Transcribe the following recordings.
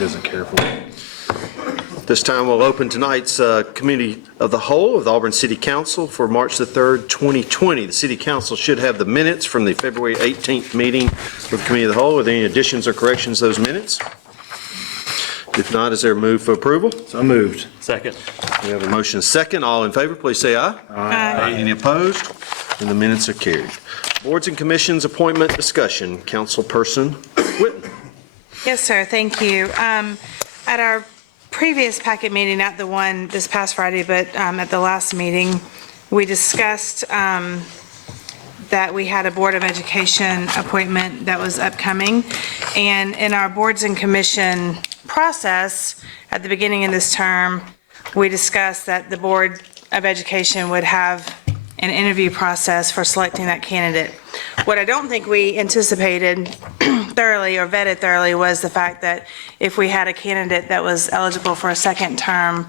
He doesn't care for it. This time we'll open tonight's Committee of the Whole of the Auburn City Council for March the 3rd, 2020. The City Council should have the minutes from the February 18th meeting of the Committee of the Whole. Are there any additions or corrections to those minutes? If not, is there a move for approval? So moved. Second. We have a motion and a second. All in favor, please say aye. Aye. Any opposed? And the minutes are carried. Boards and Commissions appointment discussion. Councilperson Whitten. Yes, sir. Thank you. At our previous packet meeting, not the one this past Friday, but at the last meeting, we discussed that we had a Board of Education appointment that was upcoming. And in our Boards and Commission process, at the beginning of this term, we discussed that the Board of Education would have an interview process for selecting that candidate. What I don't think we anticipated thoroughly or vetted thoroughly was the fact that if we had a candidate that was eligible for a second term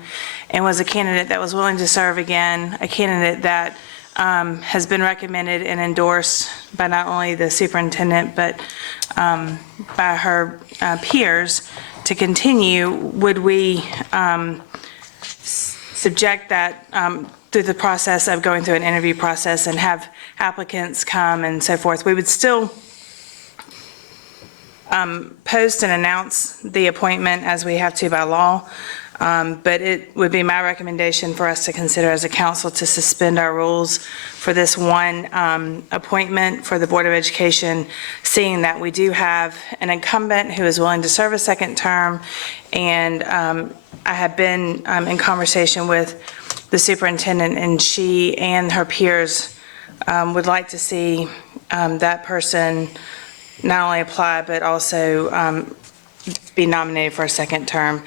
and was a candidate that was willing to serve again, a candidate that has been recommended and endorsed by not only the superintendent but by her peers to continue, would we subject that through the process of going through an interview process and have applicants come and so forth? We would still post and announce the appointment as we have to by law, but it would be my recommendation for us to consider as a council to suspend our rules for this one appointment for the Board of Education, seeing that we do have an incumbent who is willing to serve a second term, and I have been in conversation with the superintendent, and she and her peers would like to see that person not only apply, but also be nominated for a second term.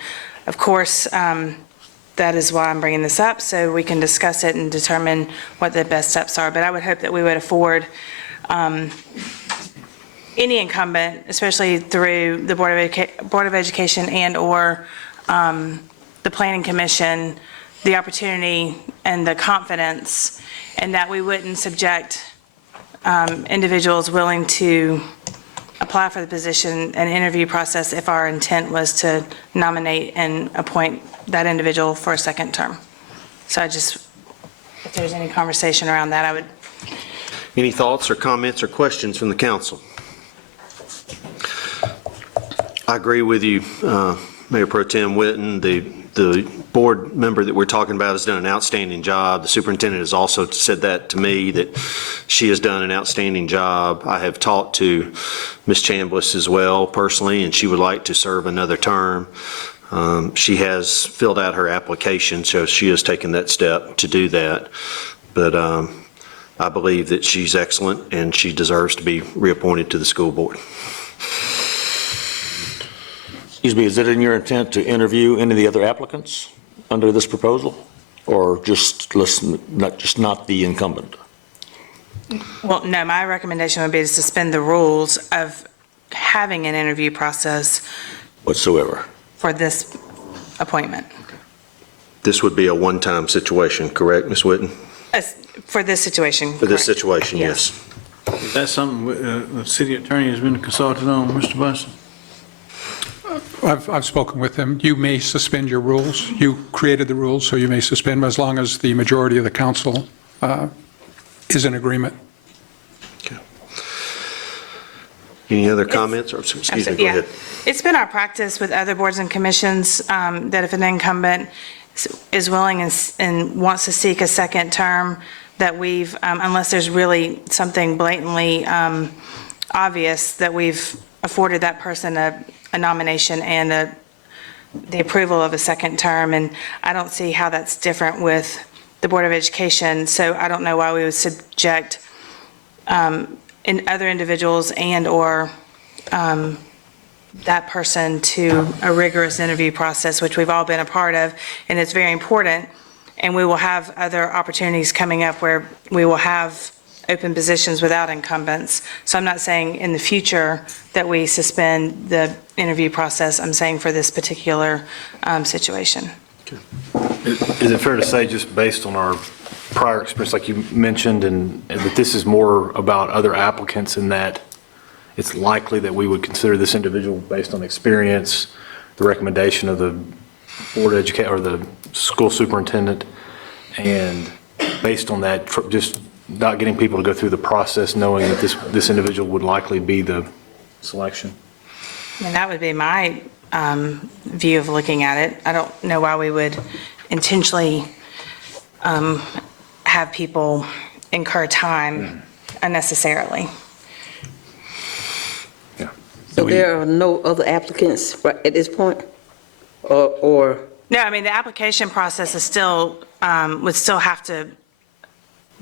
Of course, that is why I'm bringing this up, so we can discuss it and determine what the best steps are. But I would hope that we would afford any incumbent, especially through the Board of Education and or the Planning Commission, the opportunity and the confidence, and that we wouldn't subject individuals willing to apply for the position an interview process if our intent was to nominate and appoint that individual for a second term. So if there's any conversation around that, I would. Any thoughts or comments or questions from the council? I agree with you, Mayor Pro Tem Whitten. The board member that we're talking about has done an outstanding job. The superintendent has also said that to me, that she has done an outstanding job. I have talked to Ms. Chambliss as well personally, and she would like to serve another term. She has filled out her application, so she has taken that step to do that. But I believe that she's excellent and she deserves to be reappointed to the school board. Excuse me, is it in your intent to interview any of the other applicants under this proposal, or just not the incumbent? Well, no, my recommendation would be to suspend the rules of having an interview process Whatsoever. for this appointment. This would be a one-time situation, correct, Ms. Whitten? For this situation, For this correct. situation, yes. Is that something the city attorney has been consulted on, Mr. Buster? I've spoken with him. You may suspend your rules. You created the rules, so you may suspend them as long as the majority of the council is in agreement. Okay. Any other comments? Or excuse me, go ahead. It's been our practice with other boards and commissions that if an incumbent is willing and wants to seek a second term, that we've, unless there's really something blatantly obvious, that we've afforded that person a nomination and the approval of a second term. And I don't see how that's different with the Board of Education. So I don't know why we would subject in other individuals and or that person to a rigorous interview process, which we've all been a part of, and it's very important. And we will have other opportunities coming up where we will have open positions without incumbents. So I'm not saying in the future that we suspend the interview process. I'm saying for this particular situation. Is it fair to say, just based on our prior experience, like you mentioned, and that this is more about other applicants, and that it's likely that we would consider this individual based on experience, the recommendation of the board educator or the school superintendent. And based on that, just not getting people to go through the process, knowing that this individual would likely be the selection. And that would be my view of looking at it. I don't know why we would intentionally have people incur time unnecessarily. Yeah. So there are no other applicants at this point? Or No, I mean, the application process is still, would still have to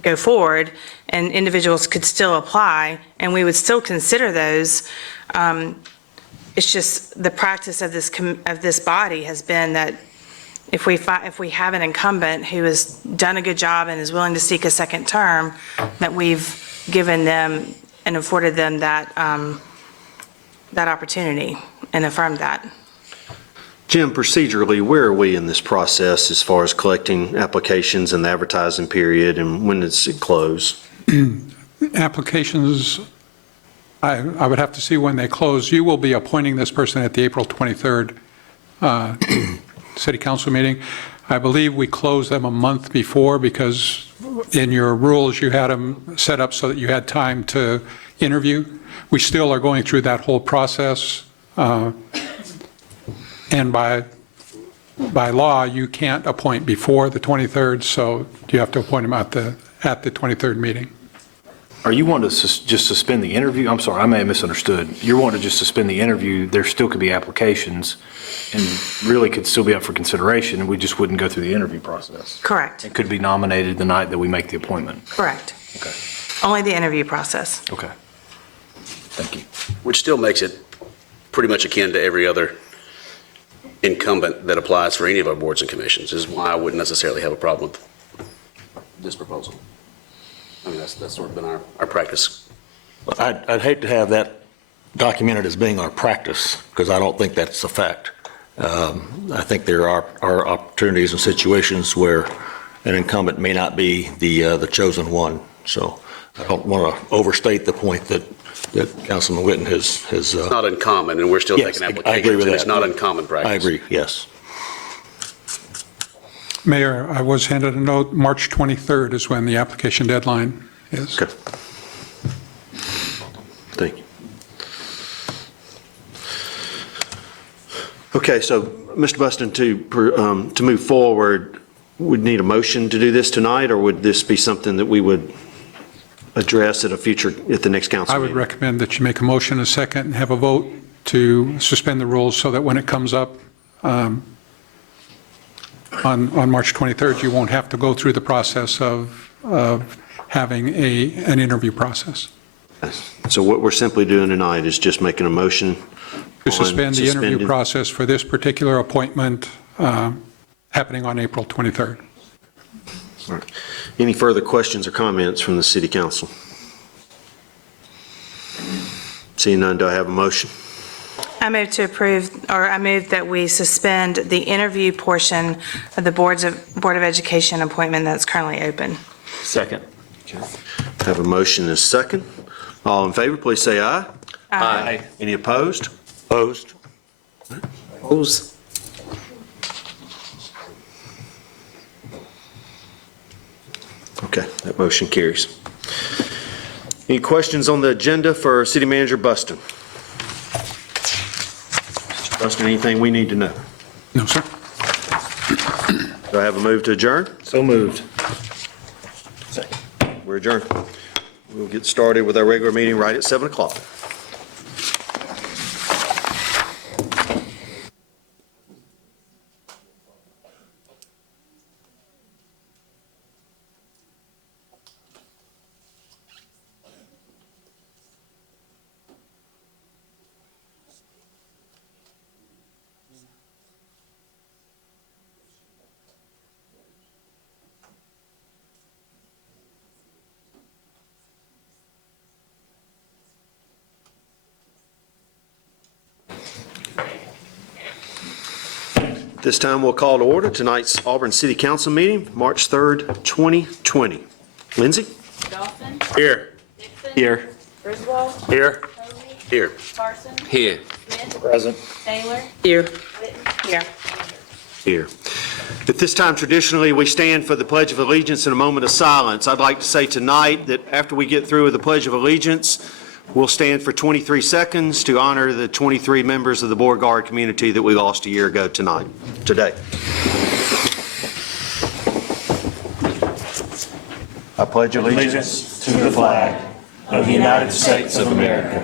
go forward, and individuals could still apply, and we would still consider those. It's just the practice of this body has been that if we have an incumbent who has done a good job and is willing to seek a second term, that we've given them and afforded them that opportunity and affirmed that. Jim, procedurally, where are we in this process as far as collecting applications and the advertising period, and when does it close? Applications, I would have to see when they close. You will be appointing this person at the April 23rd City Council meeting. I believe we closed them a month before because in your rules, you had them set up so that you had time to interview. We still are going through that whole process. And by law, you can't appoint before the 23rd, so you have to appoint them at the 23rd meeting. Are you wanting to just suspend the interview? I'm sorry, I may have misunderstood. You're wanting to just suspend the interview. There still could be applications and really could still be up for consideration, and we just wouldn't go through the interview process. Correct, It could be nominated the night that we make the appointment. correct. Okay. Only the interview process. Okay. Thank you. Which still makes it pretty much akin to every other incumbent that applies for any of our boards and commissions, is why I wouldn't necessarily have a problem with this proposal. I mean, that's sort of been our practice. I'd hate to have that documented as being our practice, because I don't think that's the fact. I think there are opportunities and situations where an incumbent may not be the chosen one. So I don't want to overstate the point that Councilman Witten has. It's not uncommon, and we're still Yes, taking I agree applications, with and it's that. not uncommon practice. I agree, yes. Mayor, I was handed a note, March 23rd is when the application deadline is. Okay. Thank you. Okay, so, Mr. Buston, to move forward, we'd need a motion to do this tonight, or would this be something that we would address at the next council I meeting? would recommend that you make a motion, a second, and have a vote to suspend the rules so that when it comes up on March 23rd, you won't have to go through the process of having an interview process. So what we're simply doing tonight is just making a motion To suspend the interview suspending- process for this particular appointment happening on April 23rd. All right. Any further questions or comments from the city council? Seeing none, do I have a motion? I move to approve, or I move that we suspend the interview portion of the Board of Education appointment that's currently open. Second. Have a motion and a second. All in favor, please say aye. Aye. Any opposed? Opposed? who's, Okay, that motion carries. Any questions on the agenda for City Manager Buston? Mr. Buston, anything we need to know? No, sir? Do I have a move to adjourn? So moved. We're adjourned. We'll get started with our regular meeting right at 7 o'clock. This time we'll call to order tonight's Auburn City Council meeting, March 3rd, 2020. Lindsay? Dolphin. Here. Dixon. Here. Griswold. Here. Posey. Here. Carson, Here. Smith, Present. Taylor, Here. Witten, Here. Here. At this time, traditionally, we stand for the Pledge of Allegiance in a moment of silence. I'd like to say tonight that after we get through with the Pledge of Allegiance, we'll stand for 23 seconds to honor the 23 members of the Board Guard community that we lost a year ago today. I pledge Allegiance to the flag of the United States of America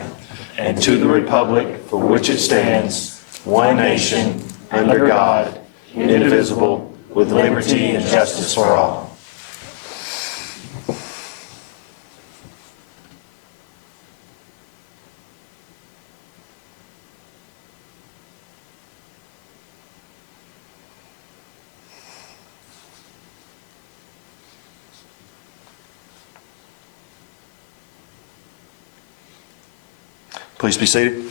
and to the republic for which it stands, one nation, under God, indivisible, with liberty and justice for all. Please be seated.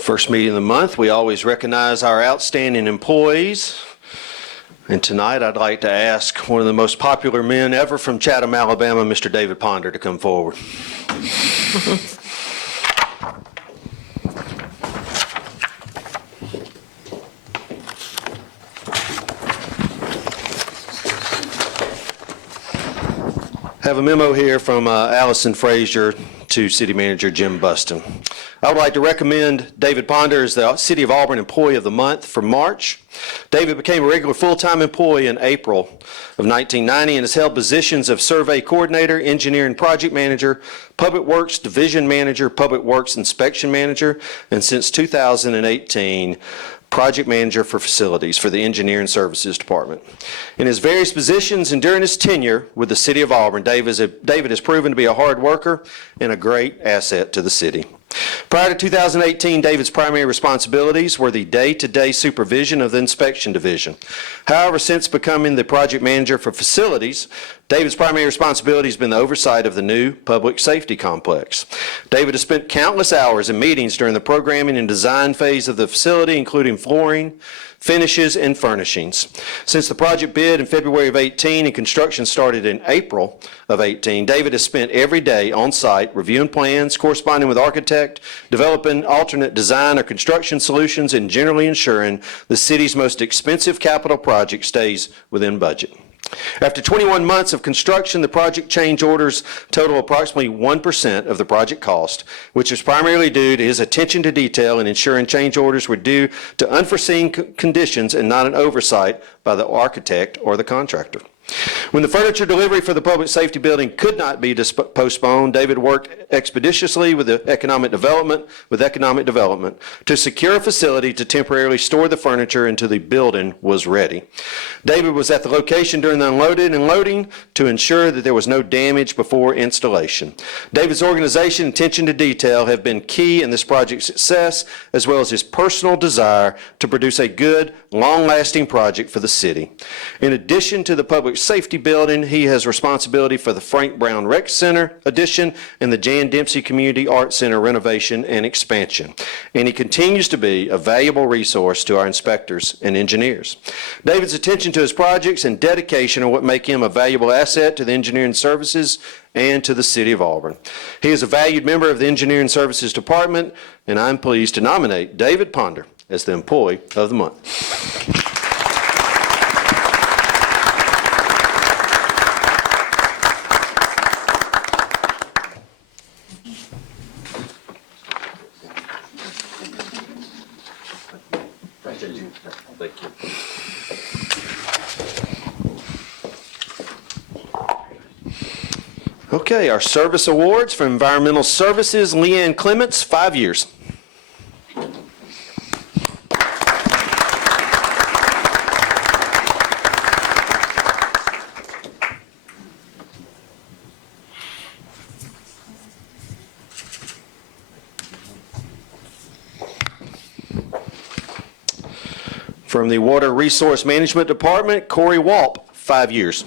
First meeting of the month, we always recognize our outstanding employees. And tonight, I'd like to ask one of the most popular men ever from Chatham, Alabama, Mr. David Ponder, to come forward. I have a memo here from Allison Frazier to City Manager Jim Buston. I would like to recommend David Ponder as the City of Auburn Employee of the Month for March. David became a regular full-time employee in April of 1990 and has held positions of Survey Coordinator, Engineer and Project Manager, Public Works Division Manager, Public Works Inspection Manager, and since 2018, Project Manager for Facilities for the Engineering Services Department. In his various positions and during his tenure with the City of Auburn, David has proven to be a hard worker and a great asset to the city. Prior to 2018, David's primary responsibilities were the day-to-day supervision of the inspection division. However, since becoming the project manager for facilities, David's primary responsibility has been the oversight of the new public safety complex. David has spent countless hours in meetings during the programming and design phase of the facility, including flooring, finishes, and furnishings. Since the project bid in February of 18 and construction started in April of 18, David has spent every day on site reviewing plans, corresponding with architect, developing alternate design or construction solutions, and generally ensuring the city's most expensive capital project stays within budget. After 21 months of construction, the project change orders total approximately 1% of the project cost, which is primarily due to his attention to detail in ensuring change orders were due to unforeseen conditions and not an oversight by the architect or the contractor. When the furniture delivery for the public safety building could not be postponed, David worked expeditiously with economic development to secure a facility to temporarily store the furniture until the building was ready. David was at the location during the unloading and loading to ensure that there was no damage before installation. David's organization and attention to detail have been key in this project's success, as well as his personal desire to produce a good, long-lasting project for the city. In addition to the public safety building, he has responsibility for the Frank Brown Rec Center addition and the Jan Dempsey Community Arts Center renovation and expansion. And he continues to be a valuable resource to our inspectors and engineers. David's attention to his projects and dedication are what make him a valuable asset to the engineering services and to the City of Auburn. He is a valued member of the Engineering Services Department, and I'm pleased to nominate David Ponder as the Employee of the Month. Thank you. Okay, our service awards for environmental services, Leanne Clements, 5 years. From the Water Resource Management Department, Corey Walp, 5 years.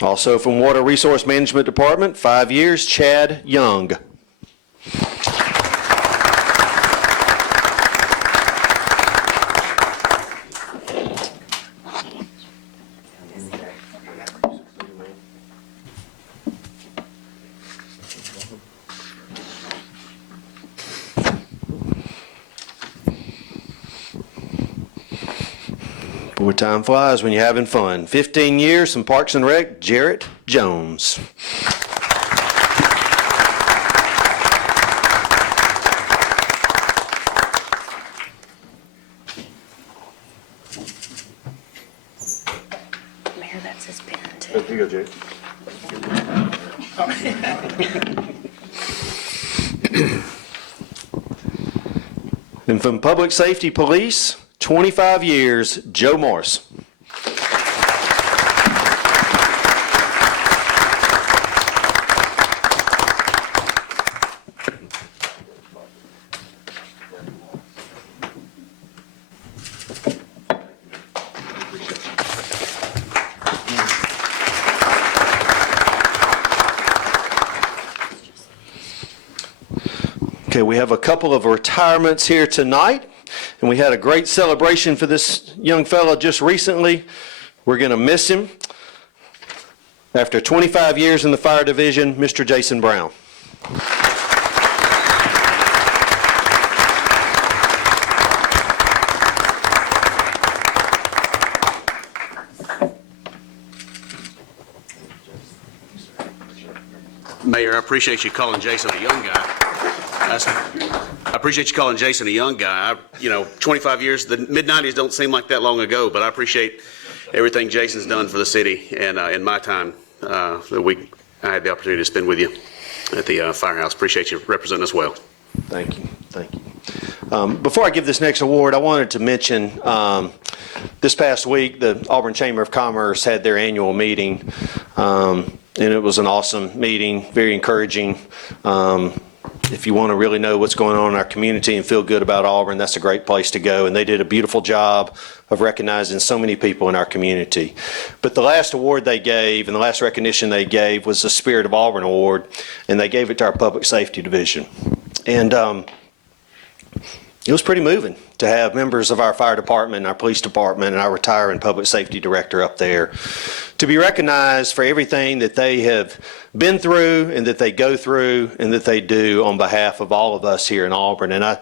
Also from Water Resource Management Department, 5 years, Chad Young. Boy, time flies when you're having fun. 15 years from Parks and Rec, Jarrett Jones. Mayor, that's his pen, too. Here you go, Jarrett. And from Public Safety Police, 25 years, Joe Morris. Okay, we have a couple of retirements here tonight, and we had a great celebration for this young fella just recently. We're going to miss him. After 25 years in the fire division, Mr. Jason Brown. Mayor, I appreciate you calling Jason a young guy. I appreciate you calling Jason a young guy. 25 years, the mid-'90s don't seem like that long ago, but I appreciate everything Jason's done for the city and in my time that I had the opportunity to spend with you at the firehouse. Appreciate you representing us well. Thank you. Thank you. Before I give this next award, I wanted to mention this past week, the Auburn Chamber of Commerce had their annual meeting, and it was an awesome meeting, very encouraging. If you want to really know what's going on in our community and feel good about Auburn, that's a great place to go. And they did a beautiful job of recognizing so many people in our community. But the last award they gave and the last recognition they gave was the Spirit of Auburn Award, and they gave it to our Public Safety Division. And it was pretty moving to have members of our fire department, our police department, and our retiring public safety director up there to be recognized for everything that they have been through and that they go through and that they do on behalf of all of us here in Auburn. And I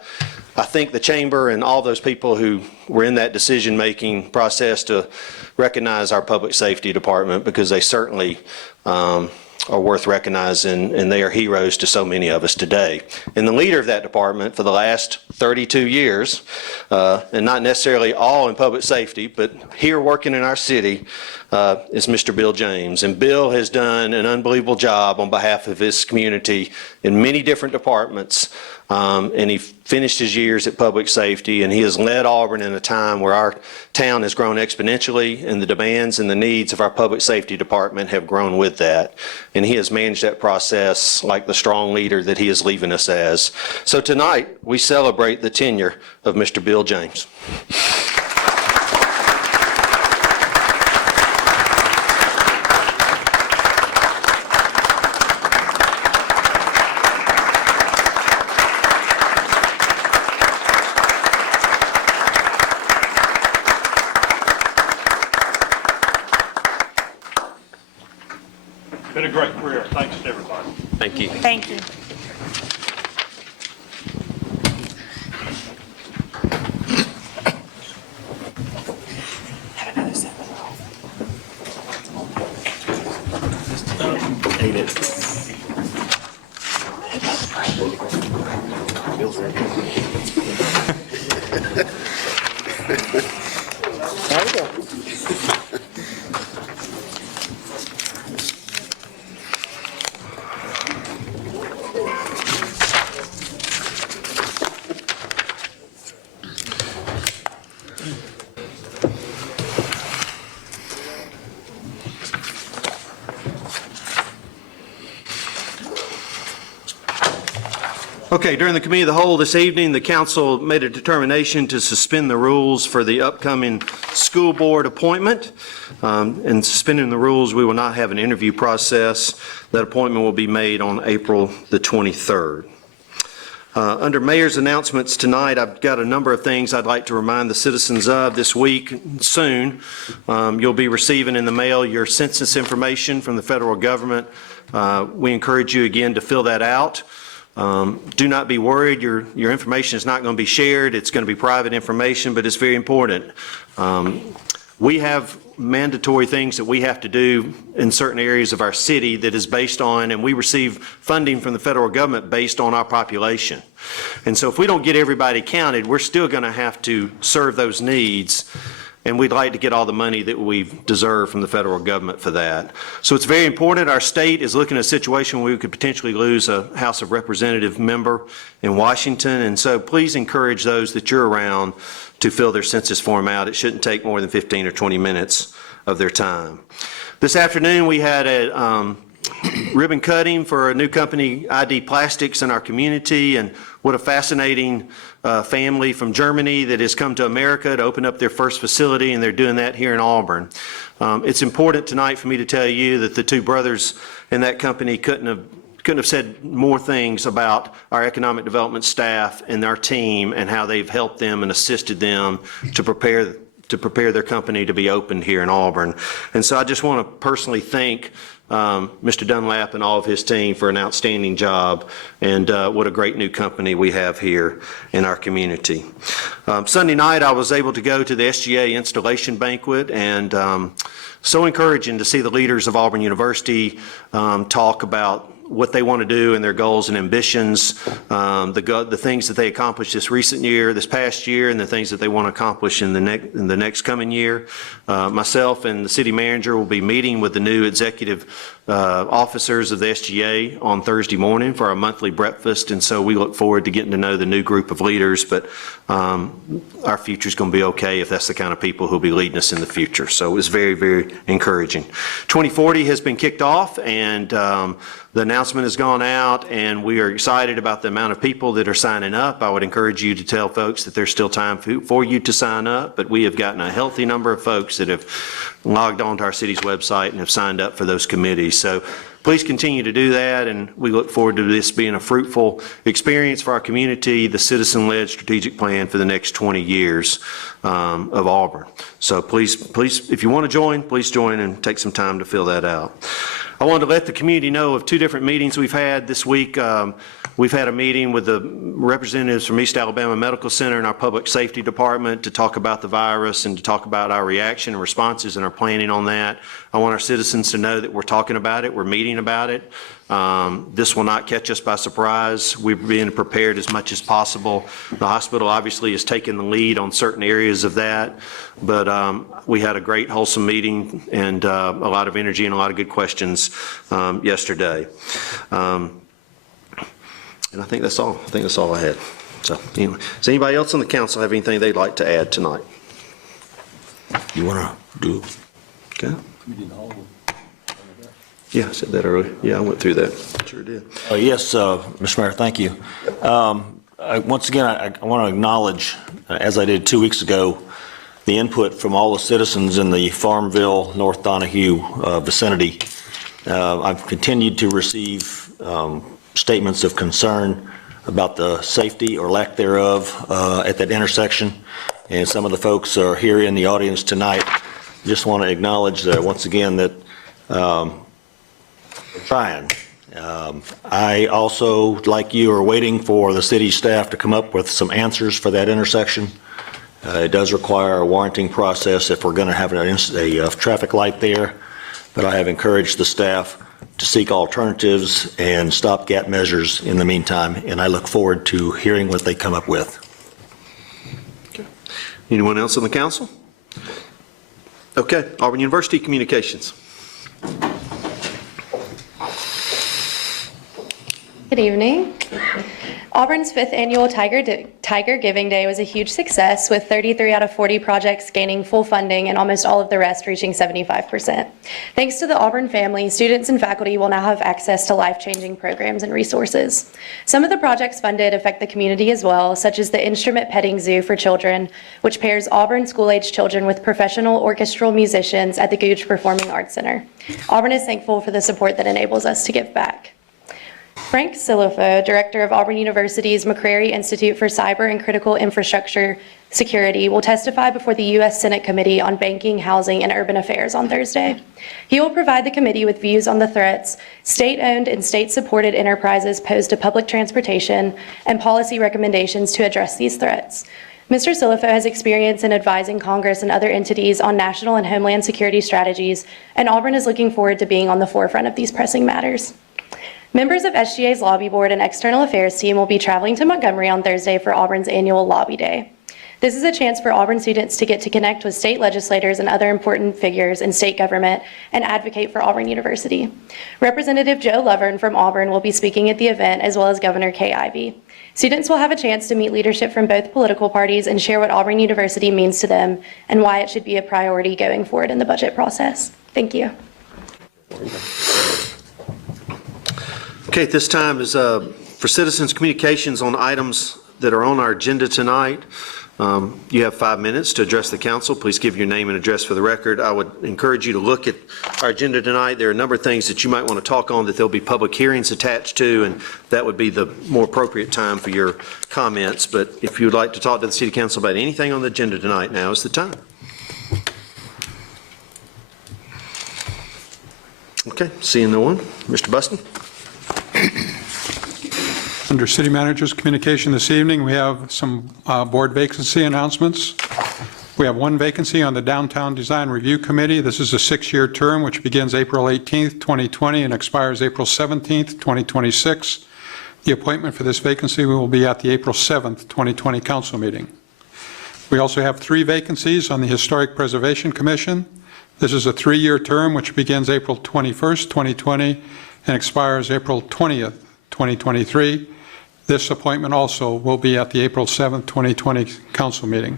think the chamber and all those people who were in that decision-making process to recognize our public safety department, because they certainly are worth recognizing, and they are heroes to so many of us today. And the leader of that department for the last 32 years, and not necessarily all in public safety, but here working in our city, is Mr. Bill James. And Bill has done an unbelievable job on behalf of his community in many different departments, and he finished his years at public safety, and he has led Auburn in a time where our town has grown exponentially, and the demands and the needs of our public safety department have grown with that. And he has managed that process like the strong leader that he is leaving us as. So tonight, we celebrate the tenure of Mr. Bill James. Been a great career. Thanks to everybody. Thank you. Thank you. Have another sip. Ain't it? There you go. Okay, during the committee of the whole this evening, the council made a determination to suspend the rules for the upcoming school board appointment. In suspending the rules, we will not have an interview process. That appointment will be made on April the 23rd. Under mayor's announcements tonight, I've got a number of things I'd like to remind the citizens of this week. Soon, you'll be receiving in the mail your census information from the federal government. We encourage you again to fill that out. Do not be worried. Your information is not going to be shared. It's going to be private information, but it's very important. We have mandatory things that we have to do in certain areas of our city that is based on, and we receive funding from the federal government based on our population. And so if we don't get everybody counted, we're still going to have to serve those needs, and we'd like to get all the money that we deserve from the federal government for that. So it's very important. Our state is looking at a situation where we could potentially lose a House of Representative member in Washington, and so please encourage those that you're around to fill their census form out. It shouldn't take more than 15 or 20 minutes of their time. This afternoon, we had a ribbon cutting for a new company, ID Plastics, in our community, and what a fascinating family from Germany that has come to America to open up their first facility, and they're doing that here in Auburn. It's important tonight for me to tell you that the two brothers in that company couldn't have said more things about our economic development staff and our team and how they've helped them and assisted them to prepare their company to be opened here in Auburn. And so I just want to personally thank Mr. Dunlap and all of his team for an outstanding job, and what a great new company we have here in our community. Sunday night, I was able to go to the SGA installation banquet, and so encouraging to see the leaders of Auburn University talk about what they want to do and their goals and ambitions, the things that they accomplished this past year, and the things that they want to accomplish in the next coming year. Myself and the city manager will be meeting with the new executive officers of the SGA on Thursday morning for our monthly breakfast, and so we look forward to getting to know the new group of leaders, but our future is going to be okay if that's the kind of people who'll be leading us in the future. So it was very, very encouraging. 2040 has been kicked off, and the announcement has gone out, and we are excited about the amount of people that are signing up. I would encourage you to tell folks that there's still time for you to sign up, but we have gotten a healthy number of folks that have logged on to our city's website and have signed up for those committees. So please continue to do that, and we look forward to this being a fruitful experience for our community, the citizen-led strategic plan for the next 20 years of Auburn. So please, if you want to join, please join and take some time to fill that out. I wanted to let the community know of two different meetings we've had this week. We've had a meeting with the representatives from East Alabama Medical Center and our Public Safety Department to talk about the virus and to talk about our reaction and responses and our planning on that. I want our citizens to know that we're talking about it, we're meeting about it. This will not catch us by surprise. We're being prepared as much as possible. The hospital obviously has taken the lead on certain areas of that, but we had a great wholesome meeting and a lot of energy and a lot of good questions yesterday. And I think that's all. I think that's all I had. So anyway, does anybody else on the council have anything they'd like to add tonight? You want to do? Okay. Yeah, I said that earlier. Yeah, I went through that. Sure did. Yes, Mr. Mayor, thank you. Once again, I want to acknowledge, as I did 2 weeks ago, the input from all the citizens in the Farmville, North Donahue vicinity. I've continued to receive statements of concern about the safety or lack thereof at that intersection, and some of the folks are here in the audience tonight. Just want to acknowledge once again that we're trying. I also, like you, are waiting for the city staff to come up with some answers for that intersection. It does require a warranting process if we're going to have a traffic light there, but I have encouraged the staff to seek alternatives and stopgap measures in the meantime, and I look forward to hearing what they come up with. Okay. Anyone else on the council? Okay, Auburn University Communications. Good evening. Auburn's 5th annual Tiger Giving Day was a huge success, with 33 out of 40 projects gaining full funding and almost all of the rest reaching 75%. Thanks to the Auburn family, students and faculty will now have access to life-changing programs and resources. Some of the projects funded affect the community as well, such as the Instrument Petting Zoo for Children, which pairs Auburn school-age children with professional orchestral musicians at the Gooch Performing Arts Center. Auburn is thankful for the support that enables us to give back. Frank Silofo, director of Auburn University's McCrary Institute for Cyber and Critical Infrastructure Security, will testify before the U.S. Senate Committee on Banking, Housing, and Urban Affairs on Thursday. He will provide the committee with views on the threats state-owned and state-supported enterprises pose to public transportation and policy recommendations to address these threats. Mr. Silofo has experience in advising Congress and other entities on national and homeland security strategies, and Auburn is looking forward to being on the forefront of these pressing matters. Members of SGA's Lobby Board and External Affairs team will be traveling to Montgomery on Thursday for Auburn's annual Lobby Day. This is a chance for Auburn students to get to connect with state legislators and other important figures in state government and advocate for Auburn University. Representative Joe Lovern from Auburn will be speaking at the event, as well as Governor Kay Ivey. Students will have a chance to meet leadership from both political parties and share what Auburn University means to them and why it should be a priority going forward in the budget process. Thank you. Okay, at this time is for citizens' communications on items that are on our agenda tonight. You have 5 minutes to address the council. Please give your name and address for the record. I would encourage you to look at our agenda tonight. There are a number of things that you might want to talk on that there'll be public hearings attached to, and that would be the more appropriate time for your comments. But if you would like to talk to the city council about anything on the agenda tonight, now is the time. Okay, seeing no one. Mr. Buston? Under City Manager's communication this evening, we have some board vacancy announcements. We have one vacancy on the Downtown Design Review Committee. This is a 6-year term which begins April 18th, 2020 and expires April 17th, 2026. The appointment for this vacancy will be at the April 7th, 2020 council meeting. We also have 3 vacancies on the Historic Preservation Commission. This is a 3-year term which begins April 21st, 2020 and expires April 20th, 2023. This appointment also will be at the April 7th, 2020 council meeting.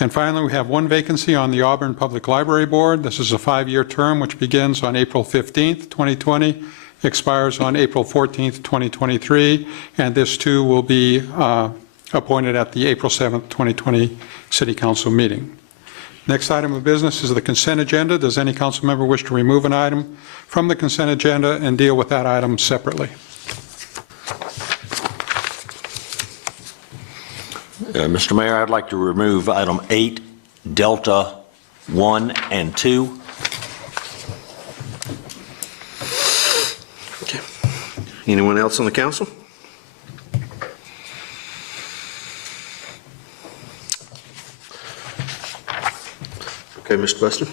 And finally, we have one vacancy on the Auburn Public Library Board. This is a 5-year term which begins on April 15th, 2020, expires on April 14th, 2023, and this too will be appointed at the April 7th, 2020 City Council meeting. Next item of business is the consent agenda. Does any council member wish to remove an item from the consent agenda and deal with that item separately? Mr. Mayor, I'd like to remove item 8, Delta 1 and 2. Okay. Anyone else on the council? Okay, Mr. Buster.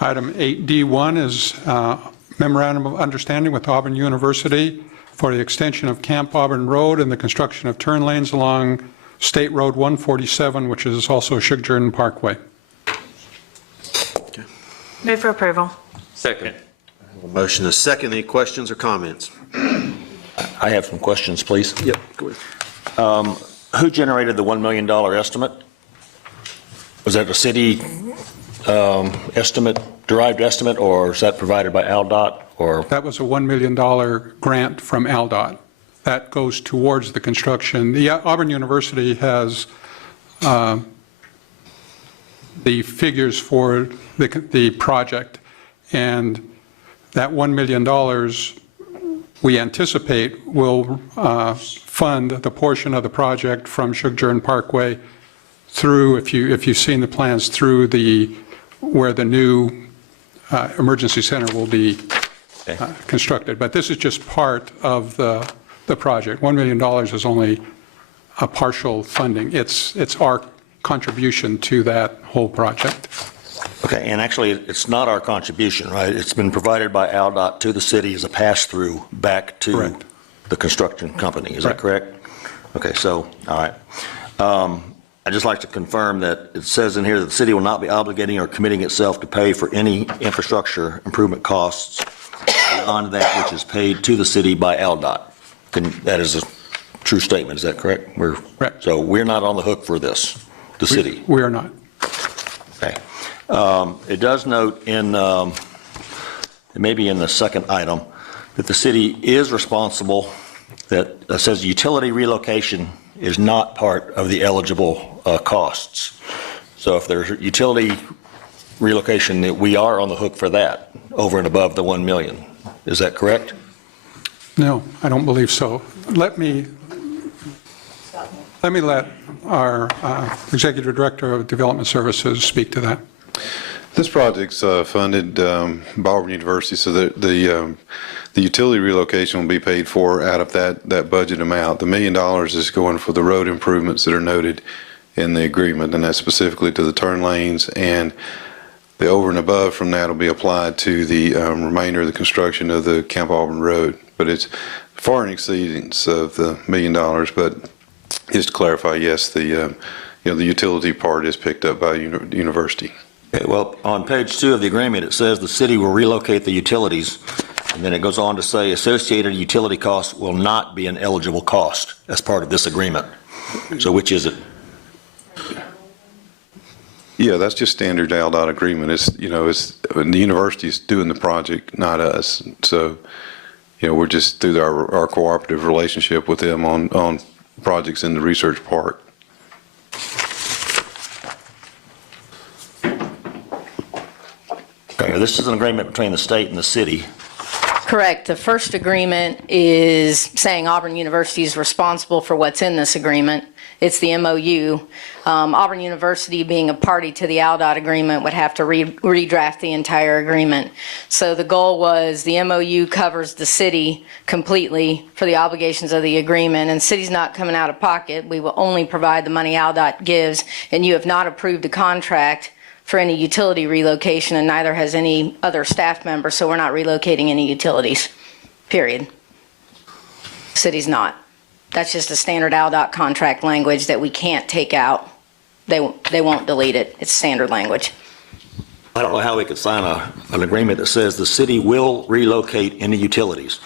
Item 8D1 is Memorandum of Understanding with Auburn University for the extension of Camp Auburn Road and the construction of turn lanes along State Road 147, which is also Shugburn Parkway. Okay. Move for approval. Second. Motion is second. Any questions or comments? I have some questions, please. Yep, go ahead. Who generated the $1 million estimate? Was that a city estimate, derived estimate, or is that provided by ALDOT? Or That was a $1 million grant from ALDOT. That goes towards the construction. The Auburn University has the figures for the project, and that $1 million we anticipate will fund the portion of the project from Shugburn Parkway through, if you've seen the plans, through where the new emergency center will be constructed. But this is just part of the project. $1 million is only a partial funding. It's our contribution to that whole project. Okay, and actually, it's not our contribution, right? It's been provided by ALDOT to the city as a pass-through back to Correct. the construction company. Is that Correct. correct? Okay, so, all right. I'd just like to confirm that it says in here that the city will not be obligating or committing itself to pay for any infrastructure improvement costs beyond that which is paid to the city by ALDOT. That is true statement, is that correct? Correct. So we're not on the hook for this, the city? We are not. Okay. It does note in, maybe in the second item, that the city is responsible, that says utility relocation is not part of the eligible costs. So if there's utility relocation, that we are on the hook for that, over and above the 1 million. Is that correct? No, I don't believe so. Let me let our Executive Director of Development Services speak to that. This project's funded by Auburn University, so that the utility relocation will be paid for out of that budget amount. The $1 million is going for the road improvements that are noted in the agreement, and that's specifically to the turn lanes, and the over and above from that will be applied to the remainder of the construction of the Camp Auburn Road. But it's far in exceedance of the $1 million. But just to clarify, yes, the utility part is picked up by university. Okay, well, on page 2 of the agreement, it says the city will relocate the utilities, and then it goes on to say associated utility costs will not be an eligible cost as part of this agreement. So which is it? Yeah, that's just standard ALDOT agreement. It's the university's doing the project, not us. So, we're just through our cooperative relationship with them on projects in the research park. Okay, this is an agreement between the state and the city. Correct. The first agreement is saying Auburn University is responsible for what's in this agreement. It's the MOU. Auburn University, being a party to the ALDOT agreement, would have to redraft the entire agreement. So the goal was the MOU covers the city completely for the obligations of the agreement, and the city's not coming out of pocket. We will only provide the money ALDOT gives, and you have not approved a contract for any utility relocation, and neither has any other staff member, so we're not relocating any utilities, period. City's not. That's just a standard ALDOT contract language that we can't take out. They won't delete it. It's standard language. I don't know how we could sign an agreement that says the city will relocate any utilities,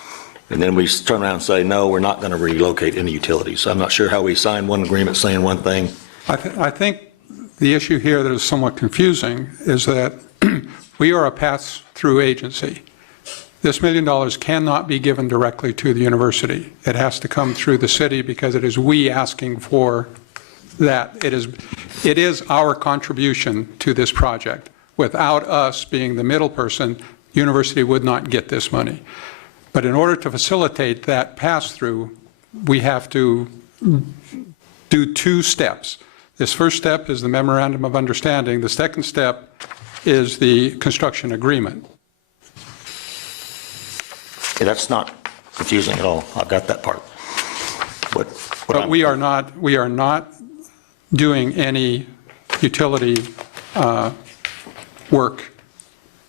and then we turn around and say, no, we're not going to relocate any utilities. I'm not sure how we sign one agreement saying one thing. I think the issue here that is somewhat confusing is that we are a pass-through agency. This $1 million cannot be given directly to the university. It has to come through the city because it is we asking for that. It is our contribution to this project. Without us being the middle person, university would not get this money. But in order to facilitate that pass-through, we have to do 2 steps. This first step is the memorandum of understanding. The second step is the construction agreement. Yeah, that's not confusing at all. I've got that part. But we are not doing any utility work.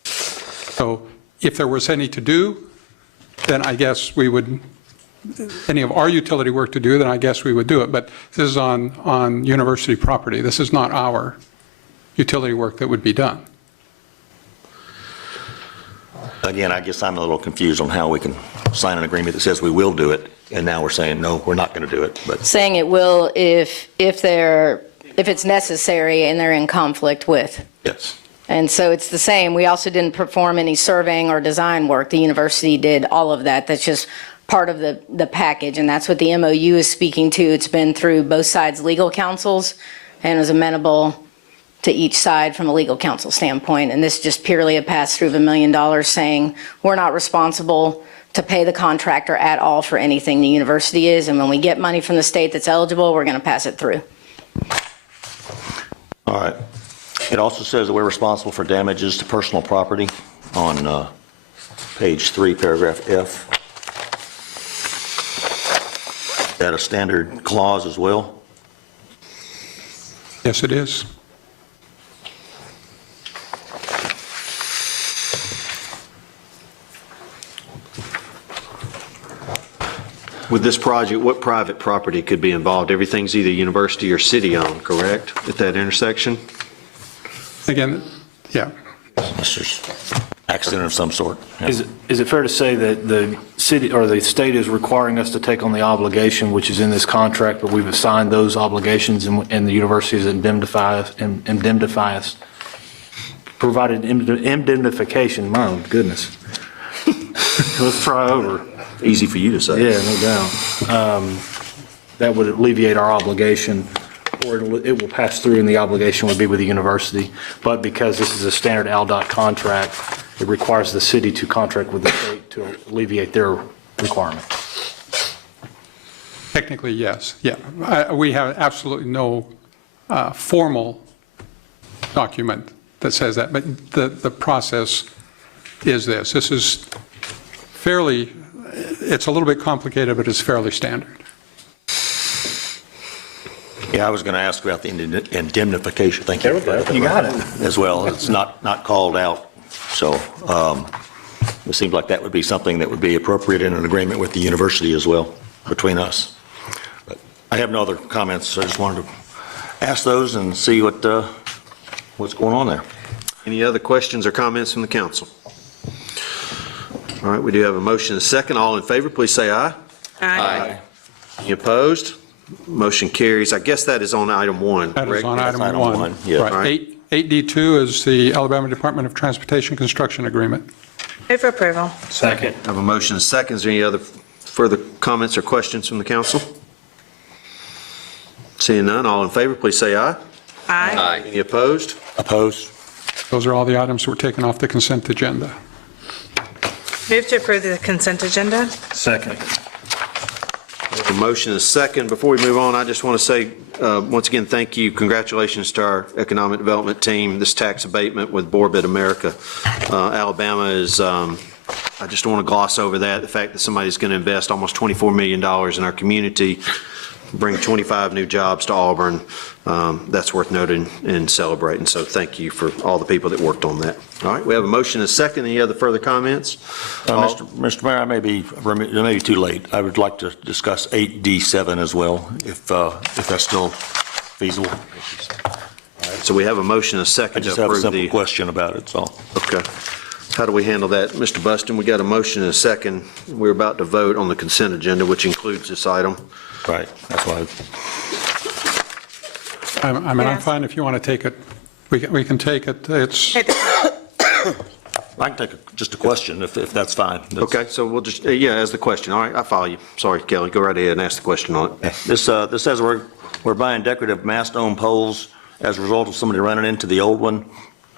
So if there was any to do, then I guess we would, any of our utility work to do, then I guess we would do it. But this is on university property. This is not our utility work that would be done. Again, I guess I'm a little confused on how we can sign an agreement that says we will do it, and now we're saying, no, we're not going to do it. But Saying it will if it's necessary and they're in conflict with. yes. And so it's the same. We also didn't perform any surveying or design work. The university did all of that. That's just part of the package, and that's what the MOU is speaking to. It's been through both sides' legal counsels and was amenable to each side from a legal counsel standpoint. And this is just purely a pass-through of $1 million saying we're not responsible to pay the contractor at all for anything. The university is, and when we get money from the state that's eligible, we're going to pass it through. All right. It also says that we're responsible for damages to personal property on page 3, paragraph F. Is that a standard clause as well? Yes, it is. With this project, what private property could be involved? Everything's either university or city-owned, correct, at that intersection? Again, yeah. Mr. accident of some sort. Yeah. Is it fair to say that the city or the state is requiring us to take on the obligation which is in this contract, but we've assigned those obligations and the universities indemnify us, provided indemnification, my goodness. Let's try over. Easy for you to say. Yeah, no doubt. That would alleviate our obligation, or it will pass through and the obligation would be with the university. But because this is a standard ALDOT contract, it requires the city to contract with the state to alleviate their requirement. Technically, yes, yeah. We have absolutely no formal document that says that, but the process is this. This is fairly, it's a little bit complicated, but it's fairly standard. Yeah, I was going to ask about the indemnification. Thank you. You got it. As well. It's not called out. So it seems like that would be something that would be appropriate in an agreement with the university as well, between us. But I have no other comments, so I just wanted to ask those and see what's going on there. Any other questions or comments from the council? All right, we do have a motion and a second. All in favor, please say aye. Aye. Any opposed? Motion carries. I guess that is on item 1. That is correct? on That's item item 1. one, yeah. Right. Right. 8D2 is the Alabama Department of Transportation Construction Agreement. Move for approval. Second. I have a motion and a second. Is there any other further comments or questions from the council? Seeing none, all in favor, please say aye. Aye. Any opposed? Opposed? Those are all the items that were taken off the consent agenda. Move to approve the consent agenda. Second. A motion and a second. Before we move on, I just want to say, once again, thank you. Congratulations to our economic development team. This tax abatement with Borbit America. Alabama is, I just don't want to gloss over that, the fact that somebody's going to invest almost $24 million in our community, bring 25 new jobs to Auburn. That's worth noting and celebrating. So thank you for all the people that worked on that. All right, we have a motion and a second. Any other further comments? Mr. Mayor, it may be too late. I would like to discuss 8D7 as well, if that's still feasible. So we have a motion and a I second to just have a approve simple the. question about it, so. Okay. How do we handle that? Mr. Buston, we got a motion and a second. We're about to vote on the consent agenda, which includes this item. Right, that's why. I mean, I'm Yes. fine if you want to take it. We can take it. It's, I can take just a question, if that's fine. Okay, so we'll just, as the question. All right, I follow you. Sorry, Kelly, go right ahead and ask the question on it. This says we're buying decorative mast-owned poles as a result of somebody running into the old one.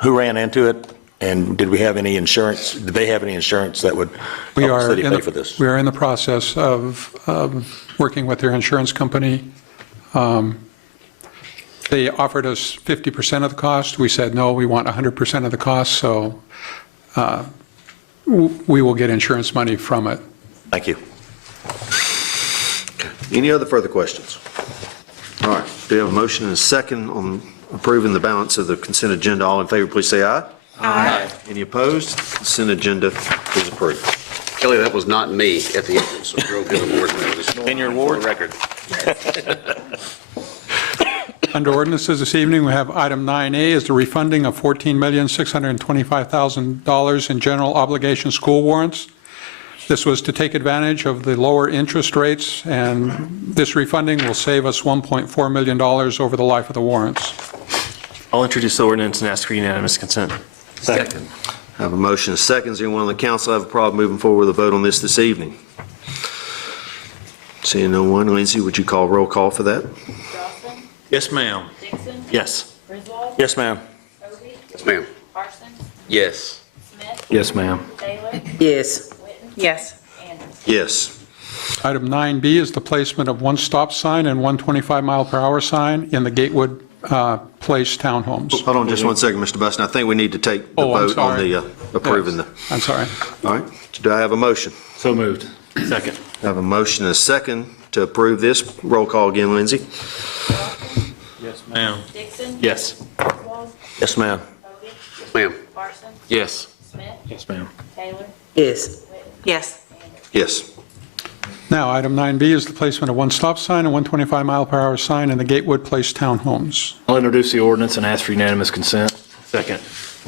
Who ran into it? And did we have any insurance? Did they have any insurance that would we help the are city in pay for this? we are in the process of working with their insurance company. They offered us 50% of the cost. We said, no, we want 100% of the cost, so we will get insurance money from it. Thank you. Any other further questions? All right, do we have a motion and a second on approving the balance of the consent agenda? All in favor, please say aye. Aye. Any opposed? Consent agenda is approved. Kelly, that was not me at the entrance, so real good award notice. In your ward? Record. Under ordinances this evening, we have item 9A is the refunding of $14,625,000 in general obligation school warrants. This was to take advantage of the lower interest rates, and this refunding will save us $1.4 million over the life of the warrants. I'll introduce the ordinance and ask for unanimous consent. Second. I have a motion and a second. Does anyone on the council have a problem moving forward with a vote on this evening? Seeing no one, Lindsay, would you call roll call for that? Dawson? Yes, ma'am. Dixon? Yes. Griswold? Yes, ma'am. Obie? Yes, ma'am. Parson? Yes. Smith? Yes, ma'am. Taylor? Yes. Witten? Yes. Anderson? Yes. Item 9B is the placement of one stop sign and one 25-mile-per-hour sign in the Gatewood Place townhomes. Hold on just one second, Mr. Buston. I think we need to take the Oh, I'm vote on sorry. the approving the, I'm sorry. all right. Do I have a motion? So moved. Second. I have a motion and a second to approve this. Roll call again, Lindsay. Dawson? Yes, ma'am. Dixon? Yes. Griswold? Yes, ma'am. Obie? Yes, ma'am. Parson? Yes. Smith? Yes, ma'am. Taylor? Yes. Witten? Yes. Anderson? Yes. Now, item 9B is the placement of one stop sign and one 25-mile-per-hour sign in the Gatewood Place townhomes. I'll introduce the ordinance and ask for unanimous consent. Second.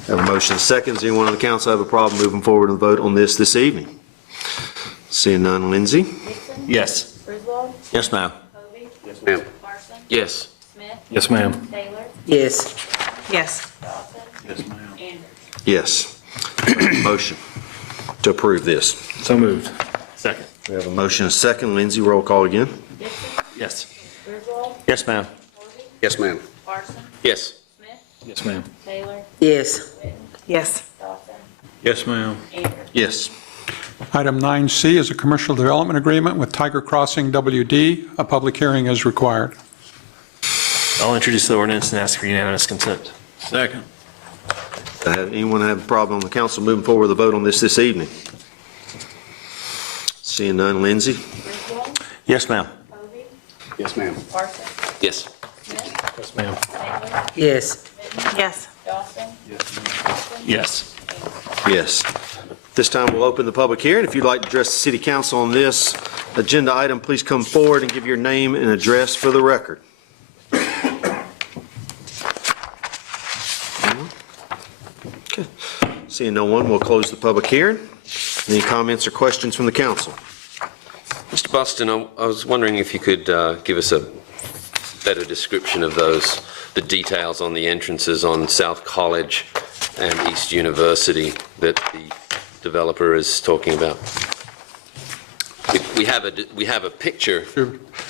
Have a motion and second. Does anyone on the council have a problem moving forward and vote on this evening? Seeing none, Lindsay? Dixon? Yes. Griswold? Yes, ma'am. Hovey? Yes, ma'am. Larson? Yes. Smith? Yes, ma'am. Taylor? Yes. Yes. Dawson? Yes, ma'am. Anders? Yes. Motion to approve this. So moved. Second. We have a motion and second. Lindsay, roll call again. Dixon? Yes. Griswold? Yes, ma'am. Hovey? Yes, ma'am. Larson? Yes. Smith? Yes, ma'am. Taylor? Yes. Witten? Yes. Dawson? Yes, ma'am. Anders? Yes. Item 9C is a commercial development agreement with Tiger Crossing WD. A public hearing is required. I'll introduce the ordinance and ask for unanimous consent. Second. Anyone have a problem on the council moving forward with a vote on this evening? Seeing none, Lindsay? Griswold? Yes, ma'am. Hovey? Yes, ma'am. Larson? Yes. Smith? Yes, ma'am. Taylor? Yes. Witten? Yes. Dawson? Dixon? Yes. Yes. This time we'll open the public hearing. If you'd like to address the city council on this agenda item, please come forward and give your name and address for the record. Okay. Seeing no one, we'll close the public hearing. Any comments or questions from the council? Mr. Boston, I was wondering if you could give us a better description of the details on the entrances on South College and East University that the developer is talking about. We have a picture.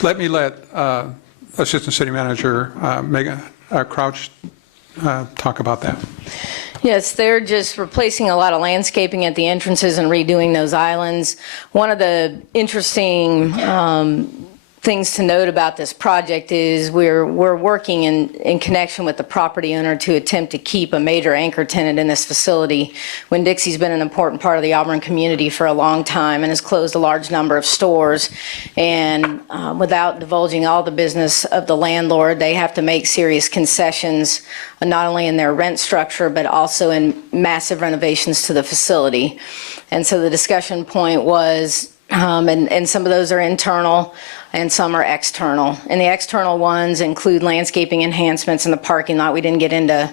Let me let Assistant City Manager Megan Crouch talk about that. Yes, they're just replacing a lot of landscaping at the entrances and redoing those islands. One of the interesting things to note about this project is we're working in connection with the property owner to attempt to keep a major anchor tenant in this facility. Winn-Dixie's been an important part of the Auburn community for a long time and has closed a large number of stores. And without divulging all the business of the landlord, they have to make serious concessions, not only in their rent structure, but also in massive renovations to the facility. And so the discussion point was, and some of those are internal, and some are external. And the external ones include landscaping enhancements in the parking lot. We didn't get into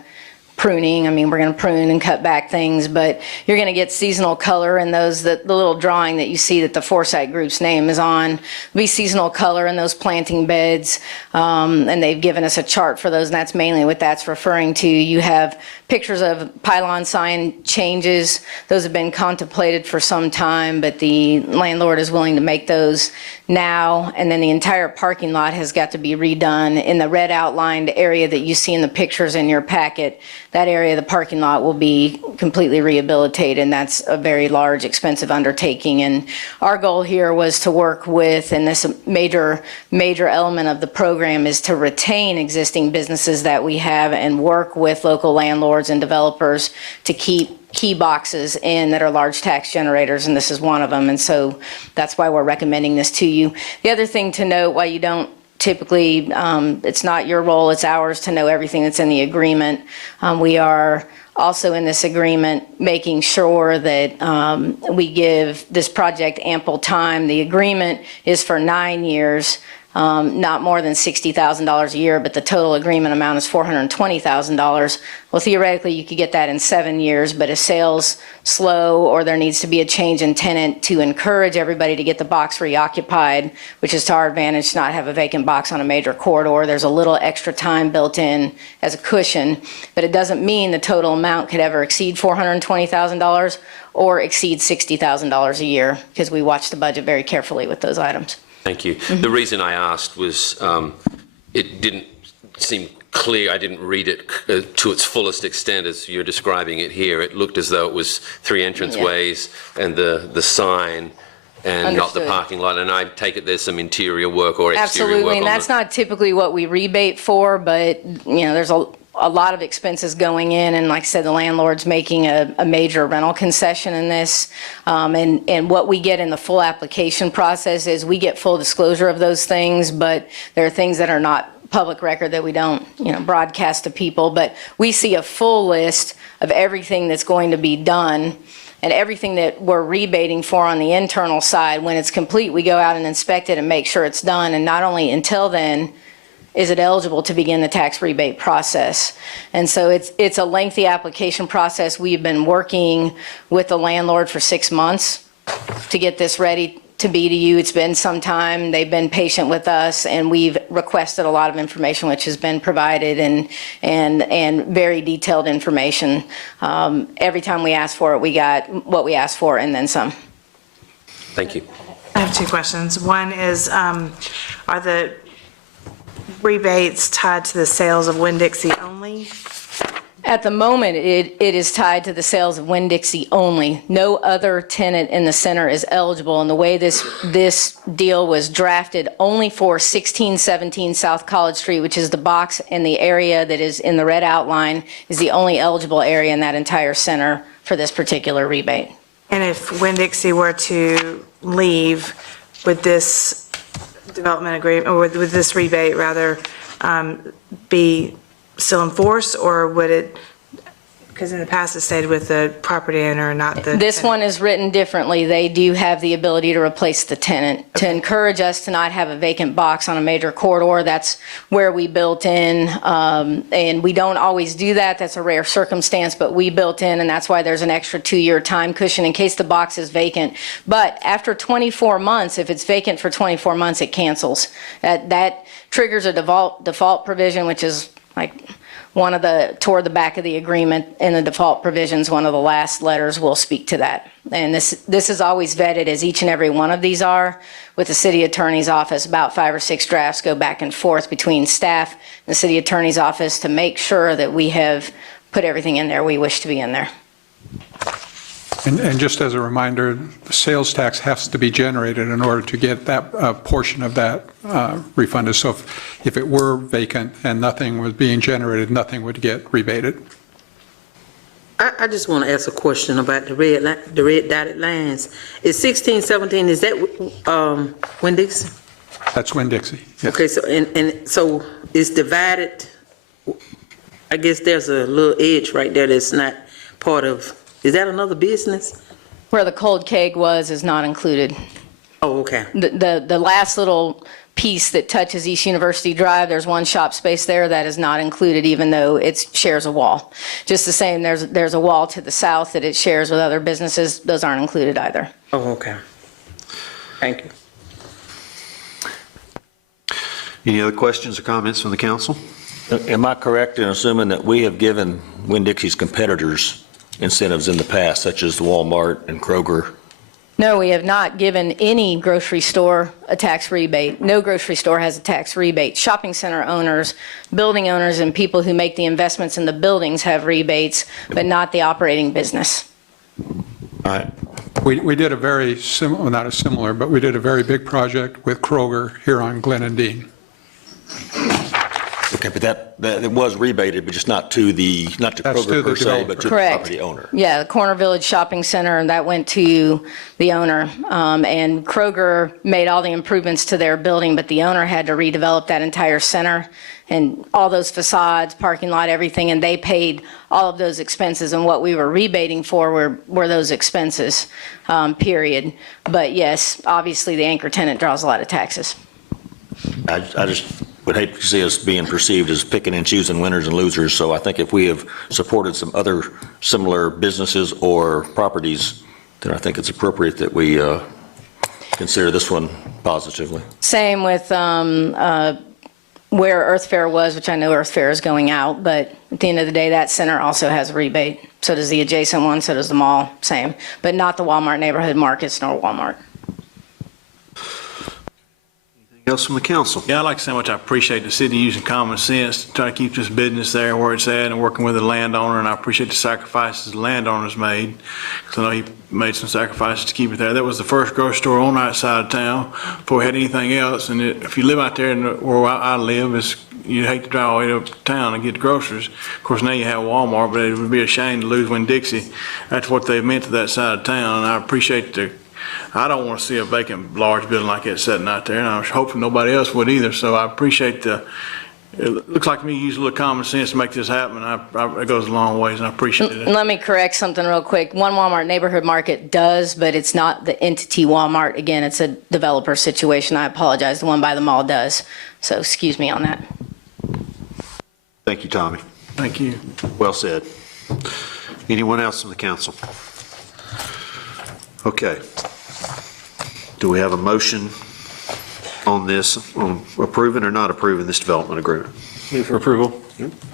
pruning. I mean, we're going to prune and cut back things, but you're going to get seasonal color in those, the little drawing that you see that the Foresight Group's name is on, be seasonal color in those planting beds. And they've given us a chart for those, and that's mainly what that's referring to. You have pictures of pylon sign changes. Those have been contemplated for some time, but the landlord is willing to make those now. And then the entire parking lot has got to be redone. In the red outlined area that you see in the pictures in your packet, that area of the parking lot will be completely rehabilitated, and that's a very large, expensive undertaking. And our goal here was to work with, and this major element of the program is to retain existing businesses that we have and work with local landlords and developers to keep key boxes in that are large tax generators, and this is one of them. And so that's why we're recommending this to you. The other thing to note, why you don't typically, it's not your role, it's ours to know everything that's in the agreement. We are also in this agreement making sure that we give this project ample time. The agreement is for 9 years. Not more than $60,000 a year, but the total agreement amount is $420,000. Well, theoretically, you could get that in 7 years, but if sales slow or there needs to be a change in tenant to encourage everybody to get the box reoccupied, which is to our advantage to not have a vacant box on a major corridor, there's a little extra time built in as a cushion, but it doesn't mean the total amount could ever exceed $420,000 or exceed $60,000 a year, because we watch the budget very carefully with those items. Thank you. The reason I asked was it didn't seem clear. I didn't read it to its fullest extent as you're describing it here. It looked as though it was 3 entranceways and the sign and not the Understood. parking lot. And I take it there's some interior work or exterior work. Absolutely, and that's not typically what we rebate for, but, you know, there's a lot of expenses going in, and like I said, the landlord's making a major rental concession in this. And what we get in the full application process is we get full disclosure of those things, but there are things that are not public record that we don't, broadcast to people. But we see a full list of everything that's going to be done and everything that we're rebating for on the internal side. When it's complete, we go out and inspect it and make sure it's done. And not only until then, is it eligible to begin the tax rebate process? And so it's a lengthy application process. We've been working with the landlord for 6 months to get this ready to be to you. It's been some time. They've been patient with us, and we've requested a lot of information, which has been provided, and very detailed information. Every time we asked for it, we got what we asked for and then some. Thank you. I have 2 questions. One is, are the rebates tied to the sales of Winn-Dixie only? At the moment, it is tied to the sales of Winn-Dixie only. No other tenant in the center is eligible, and the way this deal was drafted, only for 1617 South College Street, which is the box in the area that is in the red outline, is the only eligible area in that entire center for this particular rebate. And if Winn-Dixie were to leave, would this development agreement, or would this rebate rather, be still in force, or would it, because in the past it stayed with the property owner, not the This tenant? one is written differently. They do have the ability to replace the tenant. To encourage us to not have a vacant box on a major corridor, that's where we built in, and we don't always do that. That's a rare circumstance, but we built in, and that's why there's an extra 2-year time cushion in case the box is vacant. But after 24 months, if it's vacant for 24 months, it cancels. That triggers a default provision, which is like toward the back of the agreement in the default provisions, one of the last letters will speak to that. And this is always vetted, as each and every one of these are, with the city attorney's office. About 5 or 6 drafts go back and forth between staff and the city attorney's office to make sure that we have put everything in there we wish to be in there. And just as a reminder, the sales tax has to be generated in order to get that portion of that refunded. So if it were vacant and nothing was being generated, nothing would get rebated. I just want to ask a question about the red dotted lines. Is 1617, is that Winn-Dixie? That's Winn-Dixie. Yes. Okay, so, and so it's divided, I guess there's a little edge right there that's not part of, is that another business? Where the cold keg was is not included. Oh, okay. The last little piece that touches East University Drive, there's one shop space there that is not included, even though it shares a wall. Just the same, there's a wall to the south that it shares with other businesses. Those aren't included either. Oh, okay. Thank you. Any other questions or comments from the council? Am I correct in assuming that we have given Winn-Dixie's competitors incentives in the past, such as the Walmart and Kroger? No, we have not given any grocery store a tax rebate. No grocery store has a tax rebate. Shopping center owners, building owners, and people who make the investments in the buildings have rebates, but not the operating business. All right. We did a very similar, well, not a similar, but we did a very big project with Kroger here on Glen and Dean. Okay, but that it was rebated, but just not to That's Kroger to the per se, developer. but to Correct. the property owner. Yeah, the Corner Village Shopping Center, and that went to the owner. And Kroger made all the improvements to their building, but the owner had to redevelop that entire center and all those facades, parking lot, everything, and they paid all of those expenses. And what we were rebating for were those expenses, period. But yes, obviously, the anchor tenant draws a lot of taxes. I just would hate to see us being perceived as picking and choosing winners and losers. So I think if we have supported some other similar businesses or properties, then I think it's appropriate that we consider this one positively. Same with where Earth Fair was, which I know Earth Fair is going out, but at the end of the day, that center also has a rebate. So does the adjacent one, so does the mall, same. But not the Walmart neighborhood markets nor Walmart. Anything else from the council? Yeah, I'd like to say how much I appreciate the city using common sense to try to keep this business there where it's at and working with the landowner, and I appreciate the sacrifices the landowner's made, because I know he made some sacrifices to keep it there. That was the first grocery store on that side of town before we had anything else, and if you live out there where I live, you'd hate to drive all the way to town and get the groceries. Of course, now you have Walmart, but it would be a shame to lose Winn-Dixie. That's what they've meant to that side of town, and I appreciate I don't want to see a vacant large building like that sitting out there, and I was hoping nobody else would either. So I appreciate it looks like to me you use a little common sense to make this happen. It goes a long ways, and I appreciate it. Let me correct something real quick. One Walmart neighborhood market does, but it's not the entity Walmart. Again, it's a developer situation. I apologize. The one by the mall does. So excuse me on that. Thank you, Tommy. Thank you. Well said. Anyone else from the council? Okay. Do we have a motion on this, on approving or not approving this development agreement? Move for approval.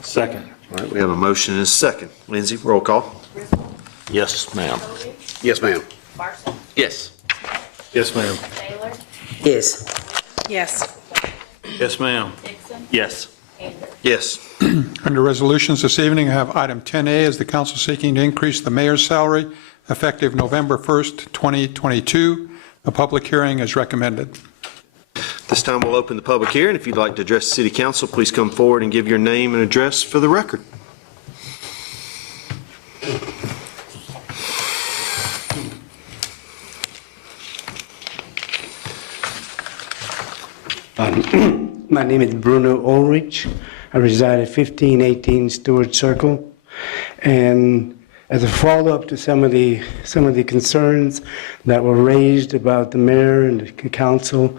Second. All right, we have a motion and a second. Lindsay, roll call. Yes, ma'am. Yes, ma'am. Marshall, Yes. Yes, ma'am. Taylor, Yes. Yes. Yes, ma'am. Dixon, Yes. Cantor. Yes. Under resolutions this evening, I have item 10A is the council seeking to increase the mayor's salary effective November 1st, 2022. A public hearing is recommended. This time we'll open the public hearing. If you'd like to address the city council, please come forward and give your name and address for the record. My name is Bruno Ulrich. I reside at 1518 Stewart Circle. And as a follow-up to some of the concerns that were raised about the mayor and the council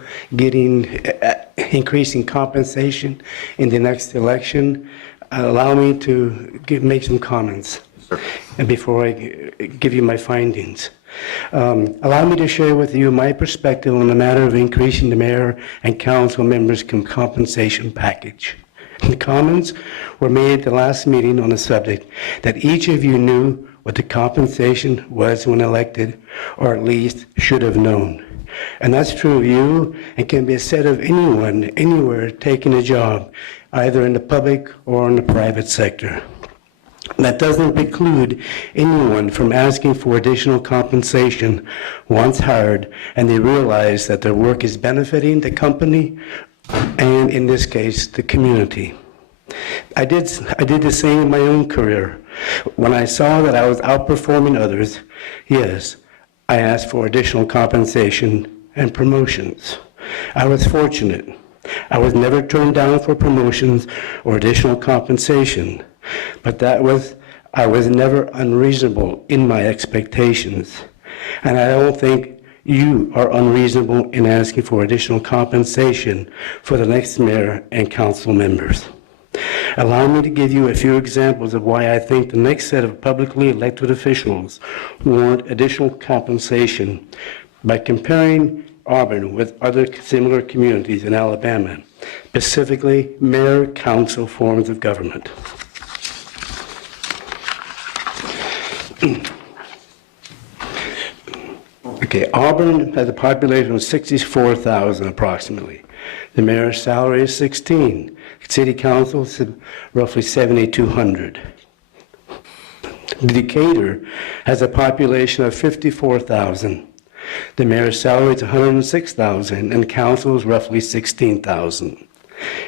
increasing compensation in the next election, allow me to make some comments. And before I give you my findings. Allow me to share with you my perspective on the matter of increasing the mayor and council members' compensation package. The comments were made at the last meeting on the subject that each of you knew what the compensation was when elected, or at least should have known. And that's true of you and can be said of anyone, anywhere, taking a job, either in the public or in the private sector. That doesn't preclude anyone from asking for additional compensation once hired and they realize that their work is benefiting the company and, in this case, the community. I did the same in my own career. When I saw that I was outperforming others, yes, I asked for additional compensation and promotions. I was fortunate. I was never turned down for promotions or additional compensation. But I was never unreasonable in my expectations. And I don't think you are unreasonable in asking for additional compensation for the next mayor and council members. Allow me to give you a few examples of why I think the next set of publicly elected officials warrant additional compensation by comparing Auburn with other similar communities in Alabama, specifically mayor-council forms of government. Okay, Auburn has a population of 64,000 approximately. The mayor's salary is 16. City council is roughly 7,200. Decatur has a population of 54,000. The mayor's salary is 106,000 and council is roughly 16,000.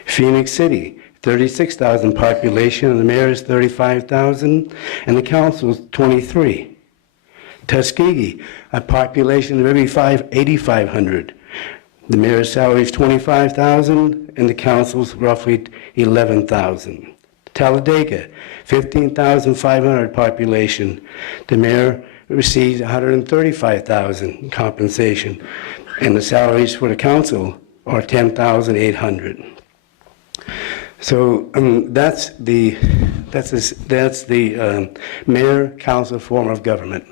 Phoenix City, 36,000 population, and the mayor is 35,000, and the council is 23. Tuskegee, a population of 8,500. The mayor's salary is 25,000, and the council's roughly 11,000. Talladega, 15,500 population. The mayor receives 135,000 compensation, and the salaries for the council are 10,800. So that's the mayor-council form of government.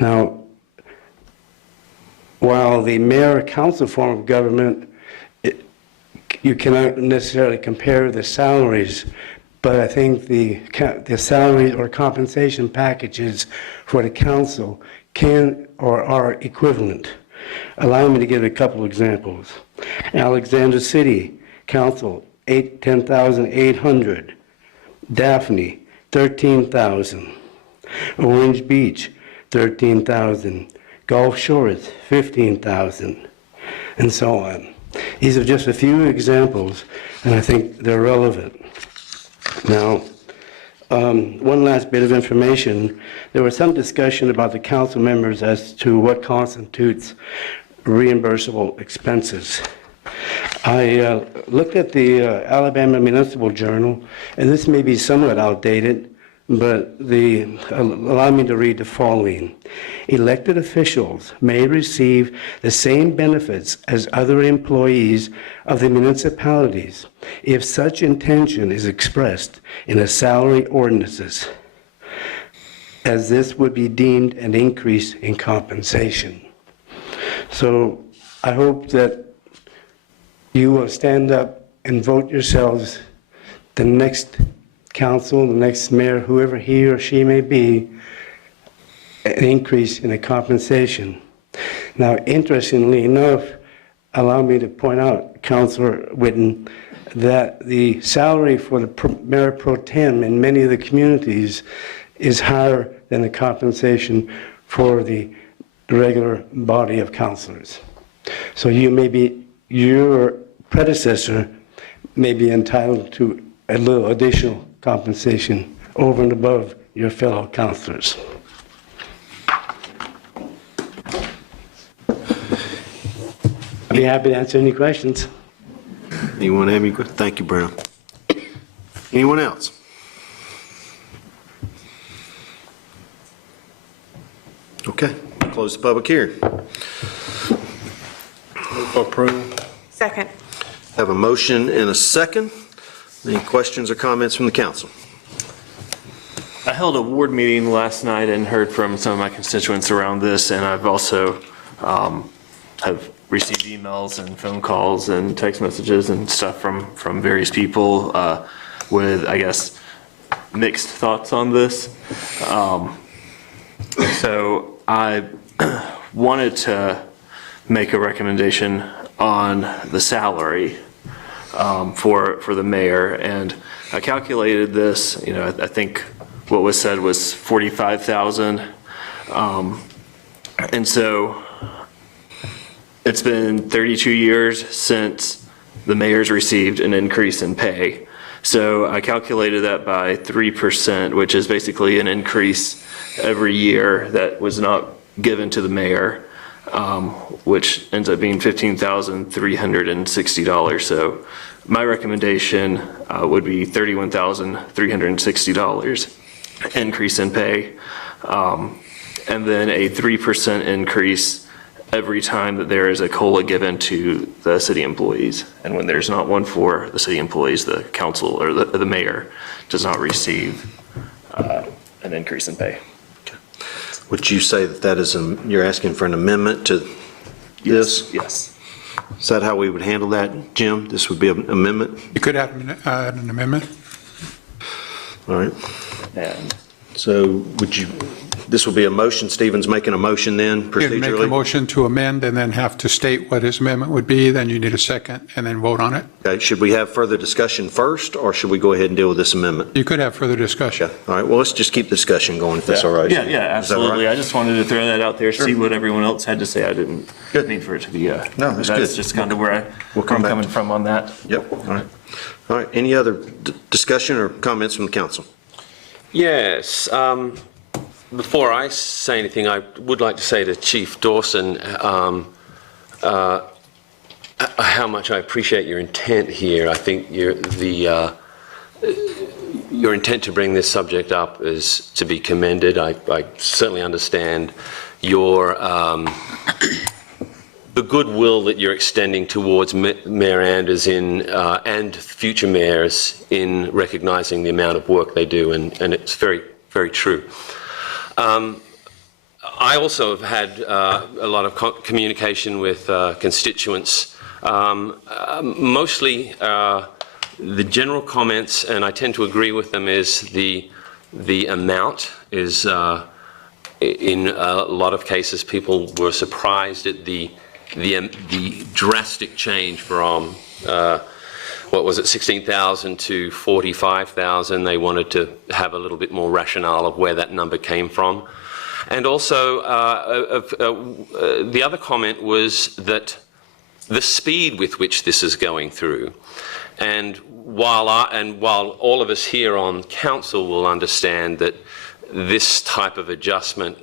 Now, while the mayor-council form of government, you cannot necessarily compare the salaries, but I think the salary or compensation packages for the council can or are equivalent. Allow me to give a couple examples. Alexander City Council, 10,800. Daphne, 13,000. Orange Beach, 13,000. Gulf Shores, 15,000, and so on. These are just a few examples, and I think they're relevant. Now, one last bit of information. There was some discussion about the council members as to what constitutes reimbursable expenses. I looked at the Alabama Municipal Journal, and this may be somewhat outdated, but allow me to read the following. Elected officials may receive the same benefits as other employees of the municipalities if such intention is expressed in the salary ordinances, as this would be deemed an increase in compensation. So I hope that you will stand up and vote yourselves, the next council, the next mayor, whoever he or she may be, an increase in the compensation. Now, interestingly enough, allow me to point out, Councilor Whitten, that the salary for the mayor pro tem in many of the communities is higher than the compensation for the regular body of councilors. So your predecessor may be entitled to a little additional compensation over and above your fellow councilors. I'd be happy to answer any questions. Anyone have any questions? Thank you, Brown. Anyone else? Okay, close the public hearing. Approve. Second. Have a motion and a second. Any questions or comments from the council? I held a ward meeting last night and heard from some of my constituents around this, and I've also have received emails and phone calls and text messages and stuff from various people with, I guess, mixed thoughts on this. So I wanted to make a recommendation on the salary for the mayor, and I calculated this. You know, I think what was said was 45,000, and so it's been 32 years since the mayor's received an increase in pay. So I calculated that by 3%, which is basically an increase every year that was not given to the mayor, which ends up being $15,360. So my recommendation would be $31,360 increase in pay, and then a 3% increase every time that there is a COLA given to the city employees. And when there's not one for the city employees, the council or the mayor does not receive an increase in pay. Would you say that is you're asking for an amendment to this? Yes. Is that how we would handle that, Jim? This would be an amendment? You could have an amendment. All right. And So this will be a motion, Stephen's making a motion then You'd make a procedurally? motion to amend and then have to state what his amendment would be, then you need a second, and then vote on it. Okay, should we have further discussion first, or should we go ahead and deal with this amendment? You could have further discussion. Okay, all right, well, let's just keep the discussion going if that's all right. Yeah, Is that all absolutely. right? I just wanted to throw that out there, see what everyone else had to say. I didn't need for it to be, No, that's good. just kind of where We'll come I'm back coming to- from on that. Yep, all right. All right, any other discussion or comments from the council? Yes. Before I say anything, I would like to say to Chief Dawson how much I appreciate your intent here. I think your intent to bring this subject up is to be commended. I certainly understand your the goodwill that you're extending towards Mayor Anders and future mayors in recognizing the amount of work they do, and it's very, very true. I also have had a lot of communication with constituents, mostly the general comments, and I tend to agree with them, is the amount is, in a lot of cases, people were surprised at the drastic change from what was it, 16,000 to 45,000. They wanted to have a little bit more rationale of where that number came from. And also, the other comment was that the speed with which this is going through. And while all of us here on council will understand that this type of adjustment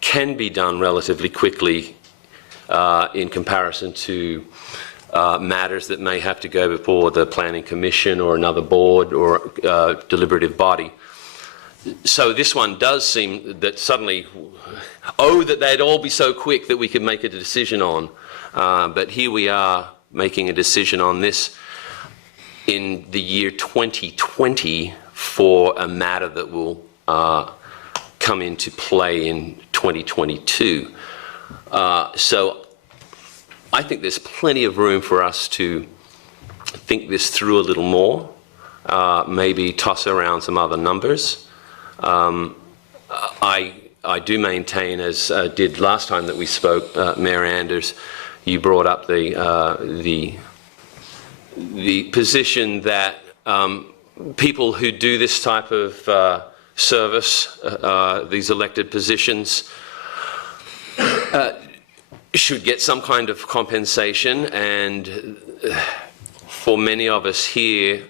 can be done relatively quickly in comparison to matters that may have to go before the Planning Commission or another board or deliberative body, So this one does seem that suddenly, that they'd all be so quick that we could make a decision on. But here we are making a decision on this in the year 2020 for a matter that will come into play in 2022. So I think there's plenty of room for us to think this through a little more, maybe toss around some other numbers. I do maintain, as did last time that we spoke, Mayor Anders, you brought up the position that people who do this type of service, these elected positions, should get some kind of compensation, and for many of us here,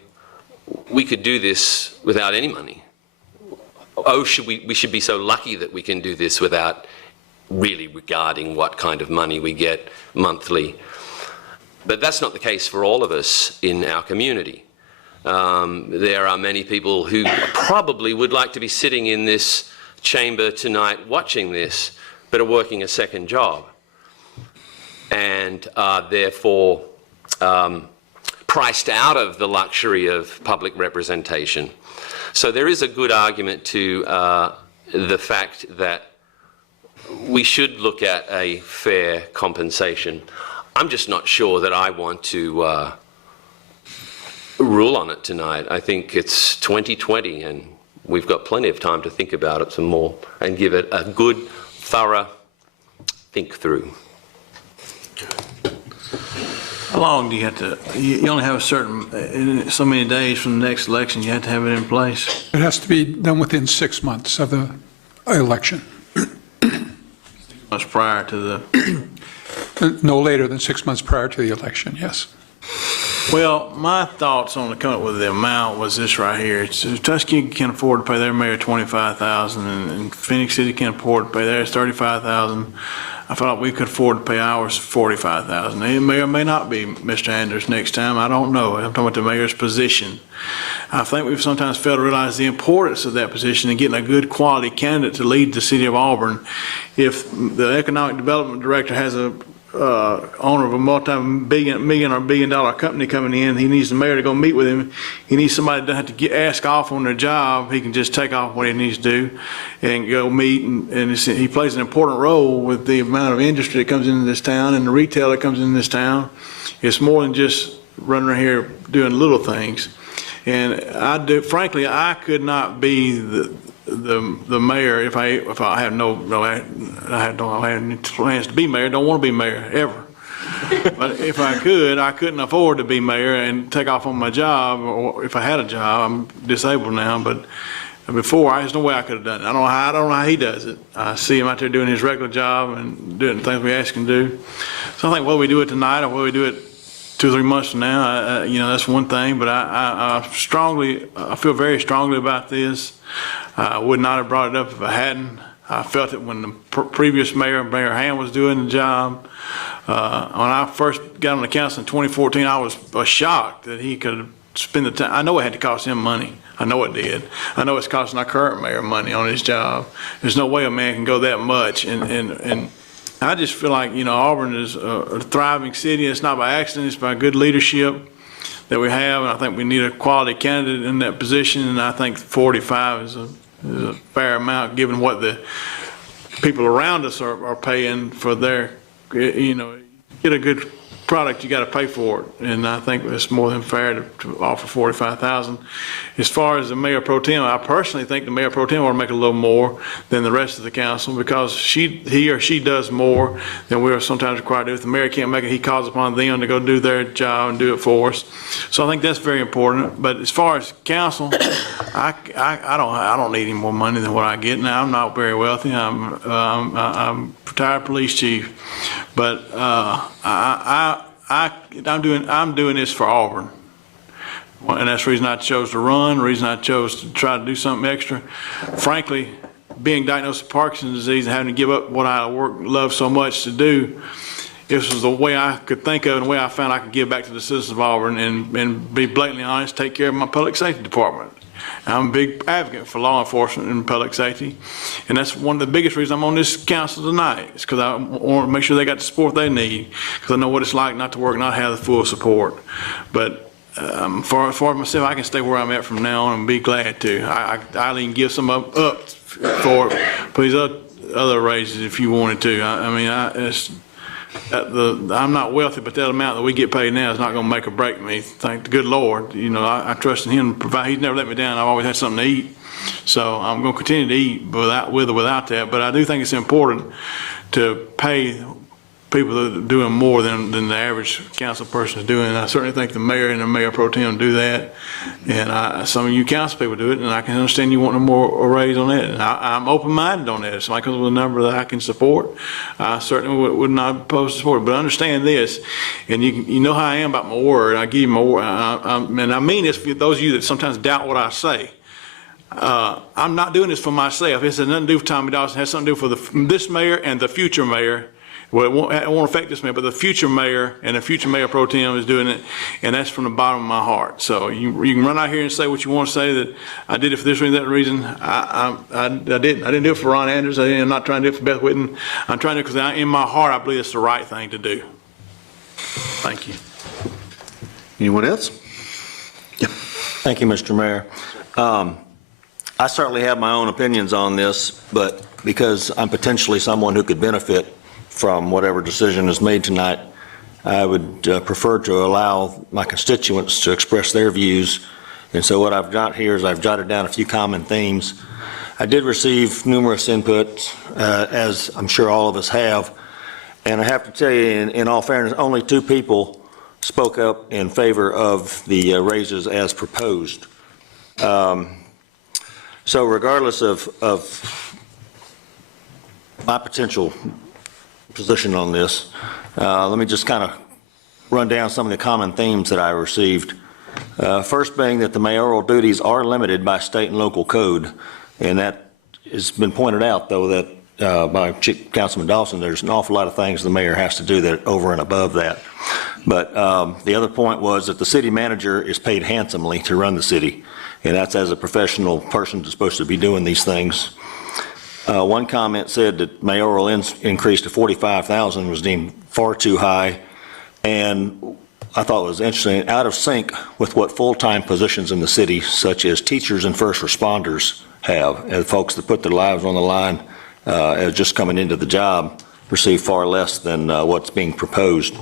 we could do this without any money. We should be so lucky that we can do this without really regarding what kind of money we get monthly. But that's not the case for all of us in our community. There are many people who probably would like to be sitting in this chamber tonight watching this, but are working a second job, and are therefore priced out of the luxury of public representation. So there is a good argument to the fact that we should look at a fair compensation. I'm just not sure that I want to rule on it tonight. I think it's 2020 and we've got plenty of time to think about it some more and give it a good, thorough think through. How long do you have to, you only have a certain, so many days from the next election, you have to have it in place? It has to be done within 6 months of the election. Much prior to the... No later than 6 months prior to the election, yes. Well, my thoughts on coming up with the amount was this right here. Tuskegee can afford to pay their mayor $25,000, and Phoenix City can afford to pay theirs $35,000. I felt like we could afford to pay ours $45,000. It may or may not be Mr. Anders next time. I don't know. I'm talking about the mayor's position. I think we've sometimes failed to realize the importance of that position and getting a good quality candidate to lead the city of Auburn. If the economic development director has a owner of a multi-million or billion-dollar company coming in, he needs the mayor to go meet with him. He needs somebody that doesn't have to ask off on their job. He can just take off what he needs to do and go meet. And he plays an important role with the amount of industry that comes into this town and the retail that comes into this town. It's more than just running around here doing little things. And frankly, I could not be the mayor if I had I had any plans to be mayor. Don't want to be mayor ever. But if I couldn't afford to be mayor and take off on my job, or if I had a job. I'm disabled now, but before there's no way I could have done it. I don't know how he does it. I see him out there doing his regular job and doing the things we ask him to do. So I think whether we do it tonight or whether we do it 2 or 3 months from now, that's one thing. But I feel very strongly about this. I would not have brought it up if I hadn't. I felt it when the previous mayor, Mayor Ham, was doing the job. When I first got on the council in 2014, I was shocked that he could spend the time. I know it had to cost him money. I know it did. I know it's costing our current mayor money on his job. There's no way a man can go that much. And I just feel like, Auburn is a thriving city. It's not by accident. It's by good leadership that we have. And I think we need a quality candidate in that position. And I think 45 is a fair amount given what the people around us are paying for their, get a good product, you got to pay for it. And I think it's more than fair to offer $45,000. As far as the mayor pro tem, I personally think the mayor pro tem ought to make a little more than the rest of the council because he or she does more than we are sometimes required to do. If the mayor can't make it, he calls upon them to go do their job and do it for us. So I think that's very important. But as far as council, I don't need any more money than what I get now. I'm not very wealthy. I'm retired police chief, but I'm doing this for Auburn. And that's the reason I chose to run, the reason I chose to try to do something extra. Frankly, being diagnosed with Parkinson's disease and having to give up what I love so much to do, this was the way I could think of and the way I found I could give back to the citizens of Auburn and be blatantly honest, take care of my public safety department. I'm a big advocate for law enforcement and public safety, and that's one of the biggest reasons I'm on this council tonight, is because I want to make sure they got the support they need, because I know what it's like not to work, not have the full support. But for myself, I can stay where I'm at from now on and be glad to. I'll even give some up for these other raises if you wanted to. I'm not wealthy, but that amount that we get paid now is not going to make or break me. Thank the good Lord. You know, I trust in Him to provide. He's never let me down. I've always had something to eat. So I'm going to continue to eat with or without that. But I do think it's important to pay people that are doing more than the average council person is doing. And I certainly think the mayor and the mayor pro tem do that. And some of you council people do it, and I can understand you want a raise on that. And I'm open-minded on that. If somebody comes with a number that I can support, I certainly would not oppose to support it. But understand this, and you know how I am about my word. I give you my word. And I mean this for those of you that sometimes doubt what I say. I'm not doing this for myself. It has nothing to do with Tommy Dawson. It has something to do for this mayor and the future mayor. Well, it won't affect this mayor, but the future mayor and the future mayor pro tem is doing it, and that's from the bottom of my heart. So you can run out here and say what you want to say, that I did it for this reason, that reason. I didn't. I didn't do it for Ron Andrews. I'm not trying to do it for Beth Whitten. I'm trying to do it because in my heart I believe it's the right thing to do. Thank you. Anyone else? Yeah. Thank you, Mr. Mayor. I certainly have my own opinions on this, but because I'm potentially someone who could benefit from whatever decision is made tonight, I would prefer to allow my constituents to express their views. And so what I've got here is I've jotted down a few common themes. I did receive numerous inputs, as I'm sure all of us have. And I have to tell you, in all fairness, only 2 people spoke up in favor of the raises as proposed. So regardless of my potential position on this, let me just kind of run down some of the common themes that I received. First being that the mayoral duties are limited by state and local code, and that has been pointed out, though, that by Councilman Dawson, there's an awful lot of things the mayor has to do that over and above that. But the other point was that the city manager is paid handsomely to run the city, and that's as a professional person that's supposed to be doing these things. One comment said that mayoral increase to $45,000 was deemed far too high, and I thought it was interesting, out of sync with what full-time positions in the city, such as teachers and first responders have, and folks that put their lives on the line as just coming into the job, receive far less than what's being proposed.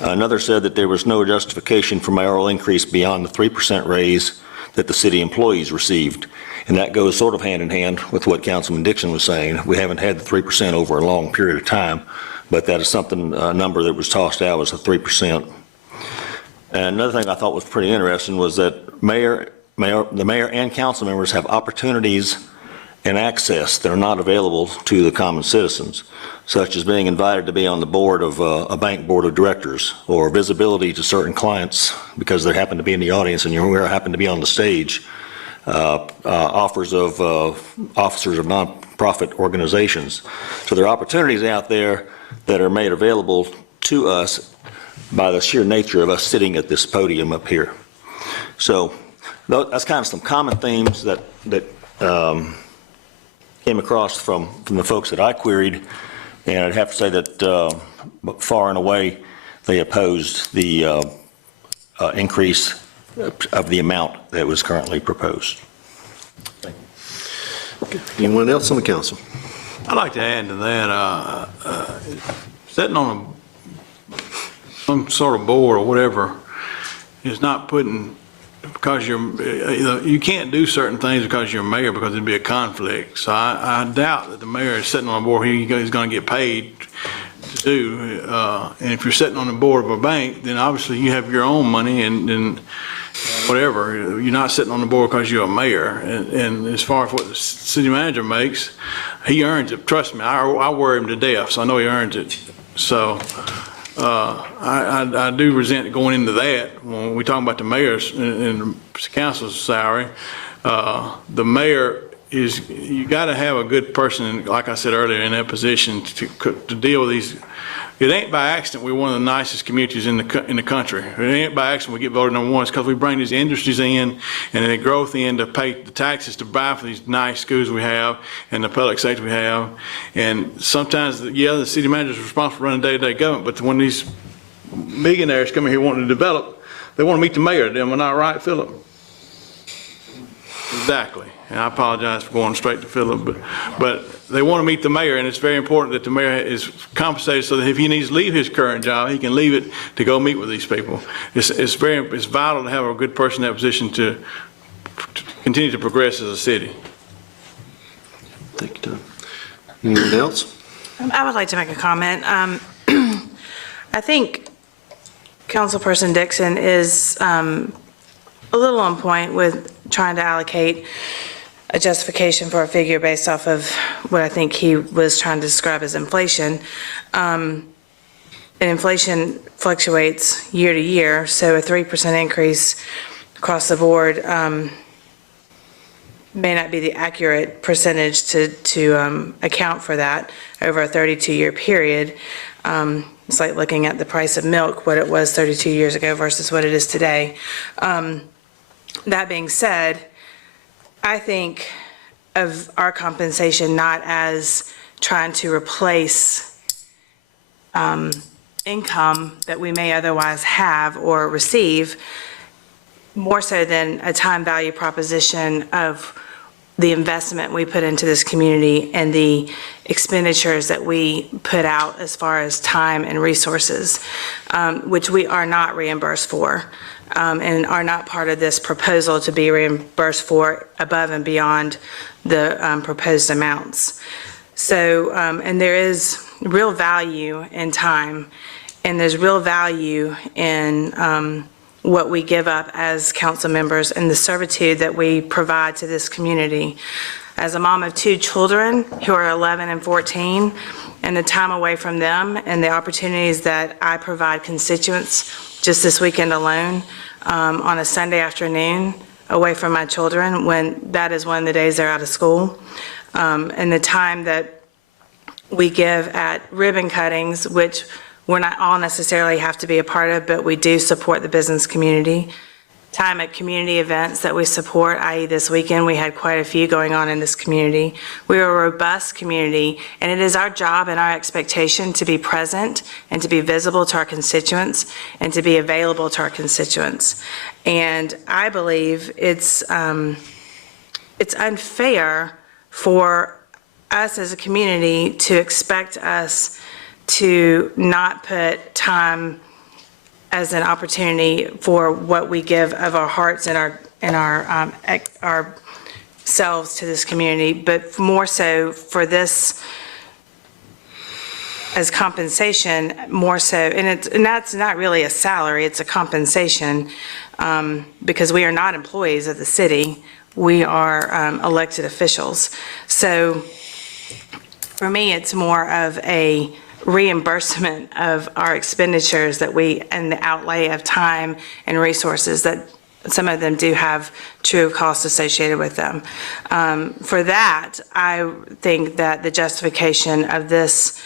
Another said that there was no justification for mayoral increase beyond the 3% raise that the city employees received. And that goes sort of hand in hand with what Councilman Dixon was saying. We haven't had the 3% over a long period of time, but that is something, a number that was tossed out was the 3%. And another thing I thought was pretty interesting was that the mayor and council members have opportunities and access that are not available to the common citizens, such as being invited to be on the board of a bank board of directors, or visibility to certain clients because they happen to be in the audience and you happen to be on the stage. Offers of officers of nonprofit organizations. So there are opportunities out there that are made available to us by the sheer nature of us sitting at this podium up here. So that's kind of some common themes that came across from the folks that I queried, and I'd have to say that far and away they opposed the increase of the amount that was currently proposed. Okay. Anyone else on the council? I'd like to add to that, sitting on some sort of board or whatever is not putting, because you can't do certain things because you're mayor, because it'd be a conflict. So I doubt that the mayor is sitting on a board he's going to get paid to do. And if you're sitting on the board of a bank, then obviously you have your own money and whatever. You're not sitting on the board because you're a mayor. And as far as what the city manager makes, he earns it. Trust me, I worry him to death, so I know he earns it. So I do resent going into that when we talk about the mayor's and the council's salary. The mayor is you got to have a good person, like I said earlier, in that position to deal with these. It ain't by accident we're one of the nicest communities in the country. It ain't by accident we get voted number one. It's because we bring these industries in and the growth in to pay the taxes to buy for these nice schools we have and the public safety we have. And sometimes, yeah, the city manager is responsible for running day-to-day government, but when these millionaires come in here wanting to develop, they want to meet the mayor. Am I not right, Philip? Exactly. And I apologize for going straight to Philip, but they want to meet the mayor, and it's very important that the mayor is compensated so that if he needs to leave his current job, he can leave it to go meet with these people. It's vital to have a good person in that position to continue to progress as a city. Thank you, Tom. Anyone else? I would like to make a comment. I think Councilperson Dixon is a little on point with trying to allocate a justification for a figure based off of what I think he was trying to describe as inflation. And inflation fluctuates year to year, so a 3% increase across the board may not be the accurate percentage to account for that over a 32-year period. It's like looking at the price of milk, what it was 32 years ago versus what it is today. That being said, I think of our compensation not as trying to replace income that we may otherwise have or receive, more so than a time value proposition of the investment we put into this community and the expenditures that we put out as far as time and resources, which we are not reimbursed for. And are not part of this proposal to be reimbursed for above and beyond the proposed amounts. So, and there is real value in time, and there's real value in what we give up as council members and the servitude that we provide to this community. As a mom of 2 children who are 11 and 14, and the time away from them and the opportunities that I provide constituents just this weekend alone, on a Sunday afternoon away from my children when that is one of the days they're out of school, and the time that we give at ribbon cuttings, which we're not all necessarily have to be a part of, but we do support the business community. Time at community events that we support, i.e. this weekend, we had quite a few going on in this community. We are a robust community, and it is our job and our expectation to be present and to be visible to our constituents and to be available to our constituents. And I believe it's unfair for us as a community to expect us to not put time as an opportunity for what we give of our hearts and our selves to this community, but more so for this as compensation, more so, and that's not really a salary, it's a compensation, because we are not employees of the city, we are elected officials. So for me, it's more of a reimbursement of our expenditures that we, and the outlay of time and resources that some of them do have true costs associated with them. For that, I think that the justification of this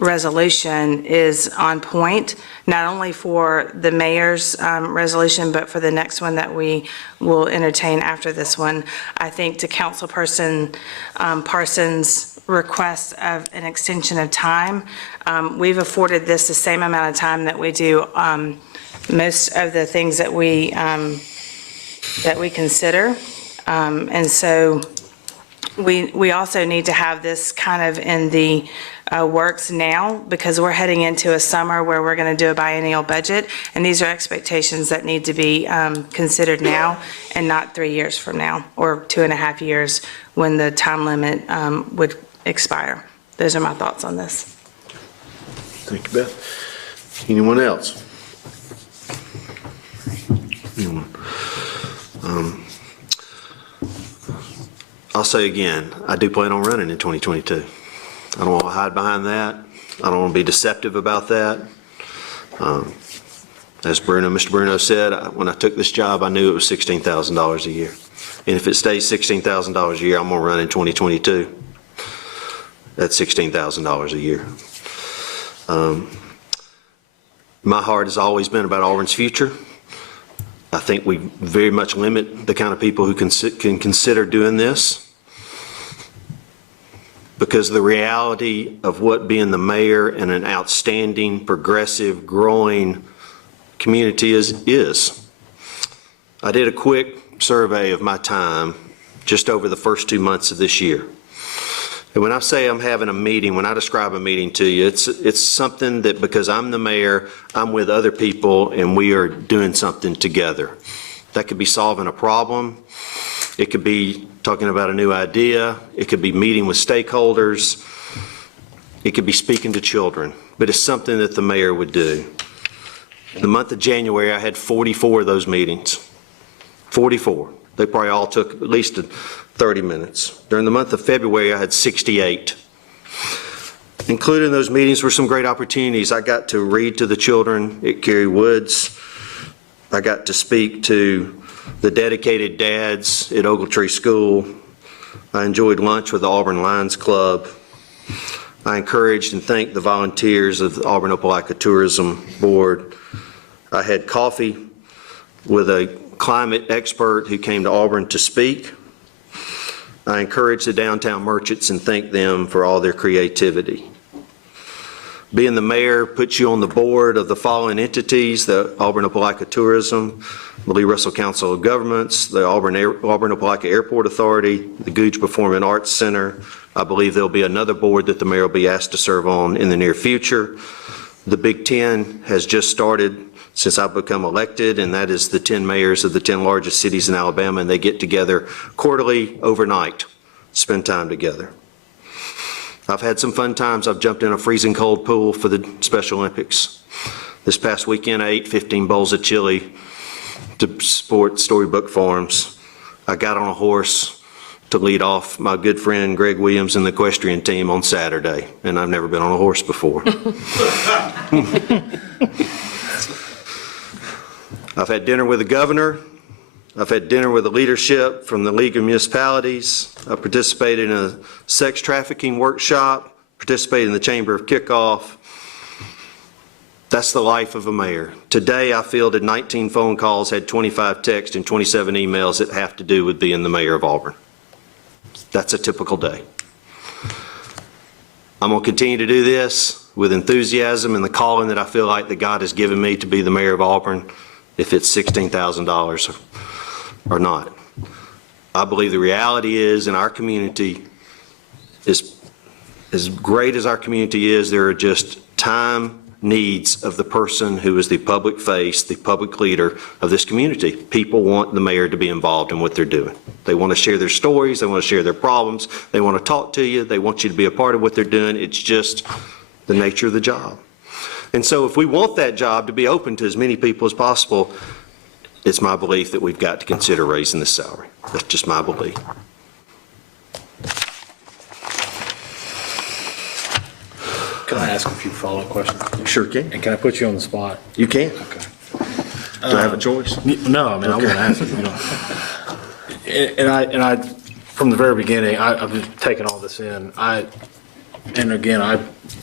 resolution is on point, not only for the mayor's resolution, but for the next one that we will entertain after this one. I think to Councilperson Parsons' request of an extension of time, we've afforded this the same amount of time that we do most of the things that we consider. And so we also need to have this kind of in the works now, because we're heading into a summer where we're going to do a biennial budget, and these are expectations that need to be considered now and not 3 years from now or 2.5 years when the time limit would expire. Those are my thoughts on this. Thank you, Beth. Anyone else? Anyone? I'll say again, I do plan on running in 2022. I don't want to hide behind that. I don't want to be deceptive about that. As Mr. Bruno said, when I took this job, I knew it was $16,000 a year. And if it stays $16,000 a year, I'm gonna run in 2022. That's $16,000 a year. My heart has always been about Auburn's future. I think we very much limit the kind of people who can consider doing this, because the reality of what being the mayor in an outstanding, progressive, growing community is. I did a quick survey of my time just over the first 2 months of this year. And when I say I'm having a meeting, when I describe a meeting to you, it's something that, because I'm the mayor, I'm with other people and we are doing something together. That could be solving a problem. It could be talking about a new idea. It could be meeting with stakeholders. It could be speaking to children. But it's something that the mayor would do. In the month of January, I had 44 of those meetings. 44. They probably all took at least 30 minutes. During the month of February, I had 68. Included in those meetings were some great opportunities. I got to read to the children at Cary Woods. I got to speak to the dedicated dads at Ogletree School. I enjoyed lunch with the Auburn Lions Club. I encouraged and thanked the volunteers of the Auburn Opelika Tourism Board. I had coffee with a climate expert who came to Auburn to speak. I encouraged the downtown merchants and thanked them for all their creativity. Being the mayor puts you on the board of the following entities: the Auburn Opelika Tourism, the Lee Russell Council of Governments, the Auburn Opelika Airport Authority, the Gooch Performing Arts Center. I believe there'll be another board that the mayor will be asked to serve on in the near future. The Big Ten has just started since I've become elected, and that is the 10 mayors of the 10 largest cities in Alabama, and they get together quarterly overnight, spend time together. I've had some fun times. I've jumped in a freezing cold pool for the Special Olympics. This past weekend, I ate 15 bowls of chili to support Storybook Farms. I got on a horse to lead off my good friend Greg Williams and the equestrian team on Saturday, and I've never been on a horse before. I've had dinner with the governor. I've had dinner with the leadership from the League of Municipalities. I participated in a sex trafficking workshop, participated in the Chamber of Kickoff. That's the life of a mayor. Today, I fielded 19 phone calls, had 25 texts, and 27 emails that have to do with being the mayor of Auburn. That's a typical day. I'm going to continue to do this with enthusiasm and the calling that I feel like that God has given me to be the mayor of Auburn, if it's $16,000 or not. I believe the reality is, in our community, is as great as our community is, there are just time needs of the person who is the public face, the public leader of this community. People want the mayor to be involved in what they're doing. They want to share their stories, they want to share their problems, they want to talk to you, they want you to be a part of what they're doing. It's just the nature of the job. And so if we want that job to be open to as many people as possible, it's my belief that we've got to consider raising the salary. That's just my belief. Can I ask a few follow-up questions? Sure can. And can I put you on the spot? You can. Okay. Do I have a choice? No, I mean, I'm going to ask you. And I, from the very beginning, I've just taken all this in. And again, I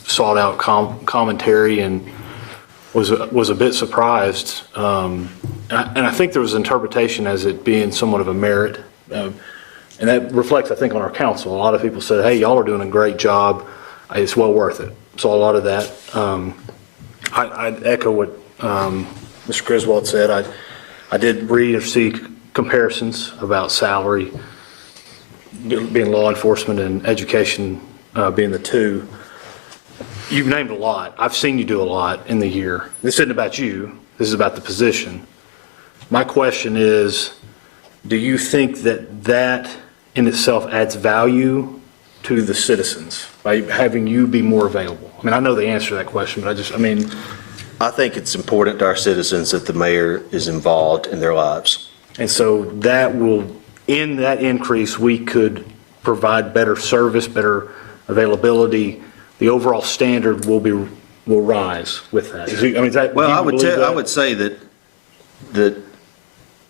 sought out commentary and was a bit surprised. And I think there was interpretation as it being somewhat of a merit. And that reflects, I think, on our council. A lot of people said, hey, y'all are doing a great job. It's well worth it. So a lot of that. I'd echo what Mr. Griswold said. I did read or see comparisons about salary, being law enforcement and education being the two. You've named a lot. I've seen you do a lot in the year. This isn't about you. This is about the position. My question is, do you think that that in itself adds value to the citizens by having you be more available? I mean, I know the answer to that question, but I think it's important to our citizens that the mayor is involved in their lives. And so that will, in that increase, we could provide better service, better availability. The overall standard will rise with that. I mean, is that, Well, do you I would believe that? I would say that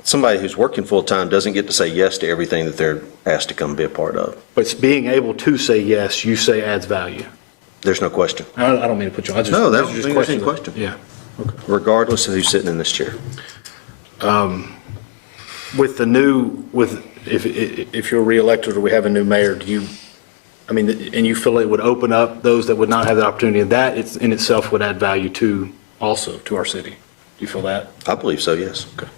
somebody who's working full-time doesn't get to say yes to everything that they're asked to come be a part of. But it's being able to say yes, you say adds value. There's no question, I don't mean to put you on. No, that those are was just just any questions. question. Yeah. regardless of who's sitting in this chair. With the new, if you're reelected or we have a new mayor, and you feel it would open up those that would not have the opportunity, and that in itself would add value also to our city. Do you feel that? I believe so, yes. Okay.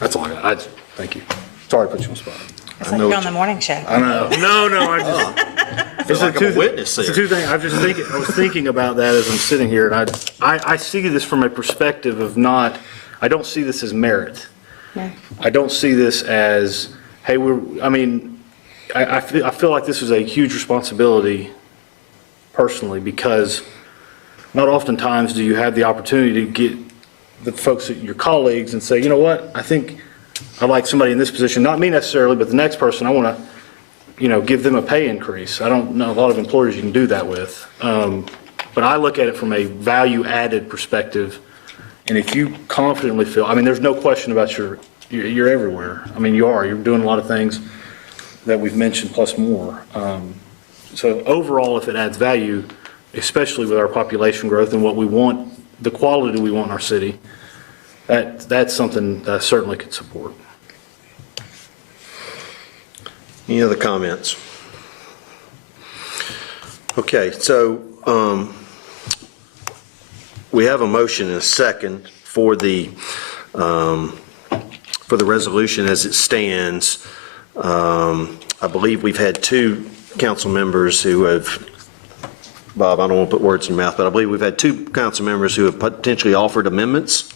That's all I got. Thank you. Sorry to put you on the spot. It's like you're on the morning show. I know. No, I just. Feel like I'm a witness It's there. the two things, I was thinking about that as I'm sitting here, and I see this from a perspective of I don't see this as merit. No. I don't see this as, hey, I feel like this is a huge responsibility personally, because not oftentimes do you have the opportunity to get the folks, your colleagues, and say, you know what, I think I like somebody in this position, not me necessarily, but the next person, I want to, give them a pay increase. I don't know a lot of employers you can do that with. But I look at it from a value-added perspective, and if you confidently feel, there's no question about you're everywhere. You're doing a lot of things that we've mentioned plus more. So overall, if it adds value, especially with our population growth and what we want, the quality we want in our city, that's something that I certainly could support. Any other comments? Okay, so we have a motion and a second for the resolution as it stands. I believe we've had two council members who have, Bob, I don't want to put words in your mouth, but I believe we've had two council members who have potentially offered amendments.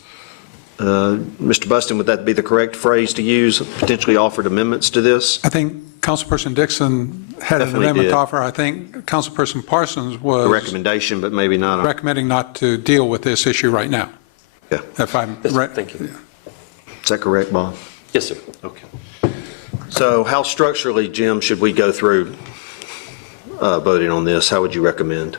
Mr. Buston, would that be the correct phrase to use, potentially offered amendments to this? I think Councilperson Dixon had an Definitely amendment did. to offer. I think Councilperson Parsons was A recommendation, but maybe not. recommending not to deal with this issue right now. Yeah. If I'm right. Thank you. Is that correct, Bob? Yes, sir. Okay. So how structurally, Jim, should we go through voting on this? How would you recommend?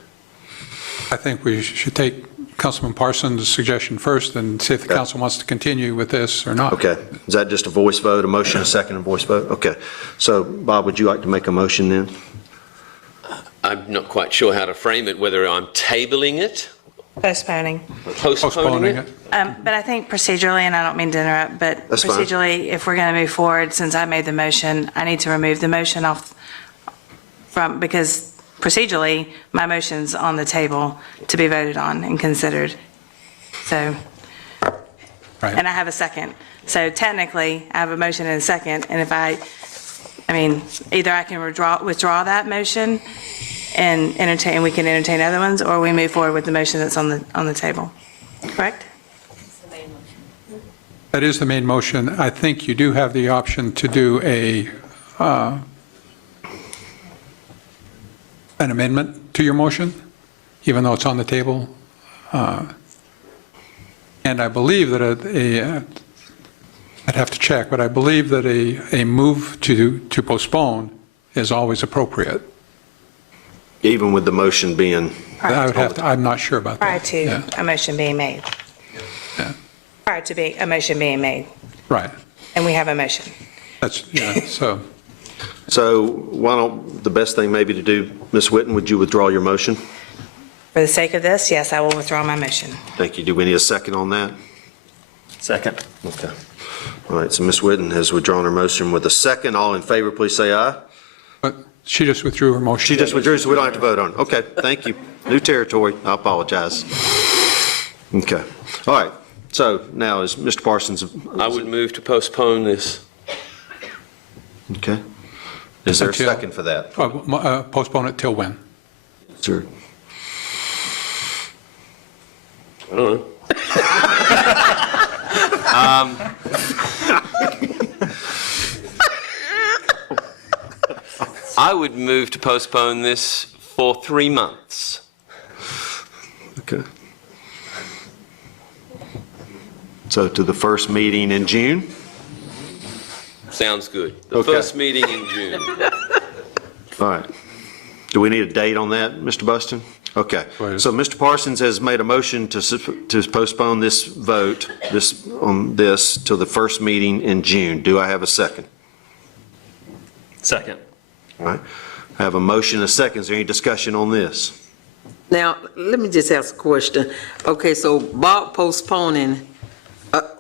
I think we should take Councilman Parsons' suggestion first and see if the Okay. council wants to continue with this or not. Okay. Is that just a voice vote, a motion, a second, and voice vote? Okay. So, Bob, would you like to make a motion then? I'm not quite sure how to frame it, whether I'm tabling it, Postponing. postponing it. But I think procedurally, and I don't mean to interrupt, but That's fine. procedurally, if we're going to move forward, since I made the motion, I need to remove the motion because procedurally, my motion's on the table to be voted on and considered. So, Right. and I have a second. So technically, I have a motion and a second, and if either I can withdraw that motion and we can entertain other ones, or we move forward with the motion that's on the table. Correct? That is the main motion. I think you do have the option to do an amendment to your motion, even though it's on the table. And I believe that I'd have to check, but I believe that a move to postpone is always appropriate. Even with the motion being, I'm not sure about that. Prior to Yeah. a motion being made. Yeah. Prior to a motion being made, Right. and we have a motion. so why don't, the best thing maybe to do, Ms. Whitten, would you withdraw your motion? For the sake of this, yes, I will withdraw my motion. Thank you. Do we need a second on that? Second. Okay. All right, so Ms. Whitten has withdrawn her motion with a second. All in favor, please say aye. But she just withdrew her motion. She just withdrew, so we don't have to vote on it. Okay, thank you. New territory. I apologize. Okay. All right. So now is Mr. Parsons. I would move to postpone this. Okay. Is there a Until- second for that? Postpone it till when? Sir. I don't know. I would move to postpone this for 3 months. Okay. So to the first meeting in June? Sounds good. The Okay. first meeting in June. All right. Do we need a date on that, Mr. Buston? Okay. Please. So Mr. Parsons has made a motion to postpone this vote, on this, till the first meeting in June. Do I have a second? Second. All right. I have a motion and a second. Is there any discussion on this? Now, let me just ask a question. Okay, so Bob postponing,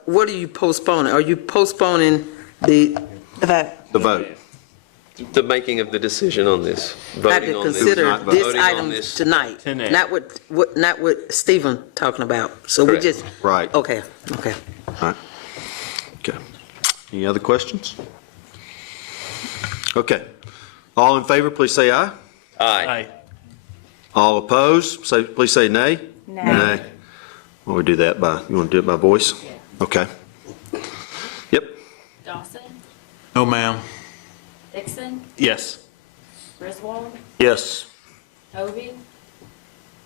what are you postponing? Are you postponing the vote. The vote. The making of the decision on this, not voting to on this. consider this Voting on item this. tonight? 10A. Not what Stephen talking about. So we Correct. just, Right. okay. All right. Okay. Any other questions? Okay. All in favor, please say aye. Aye. All opposed, please say nay. Nay. Well, we do that by, you want to do it by voice? Okay. Yep. Dawson, No, ma'am. Dixon, Yes. Griswold, Yes. Hovey,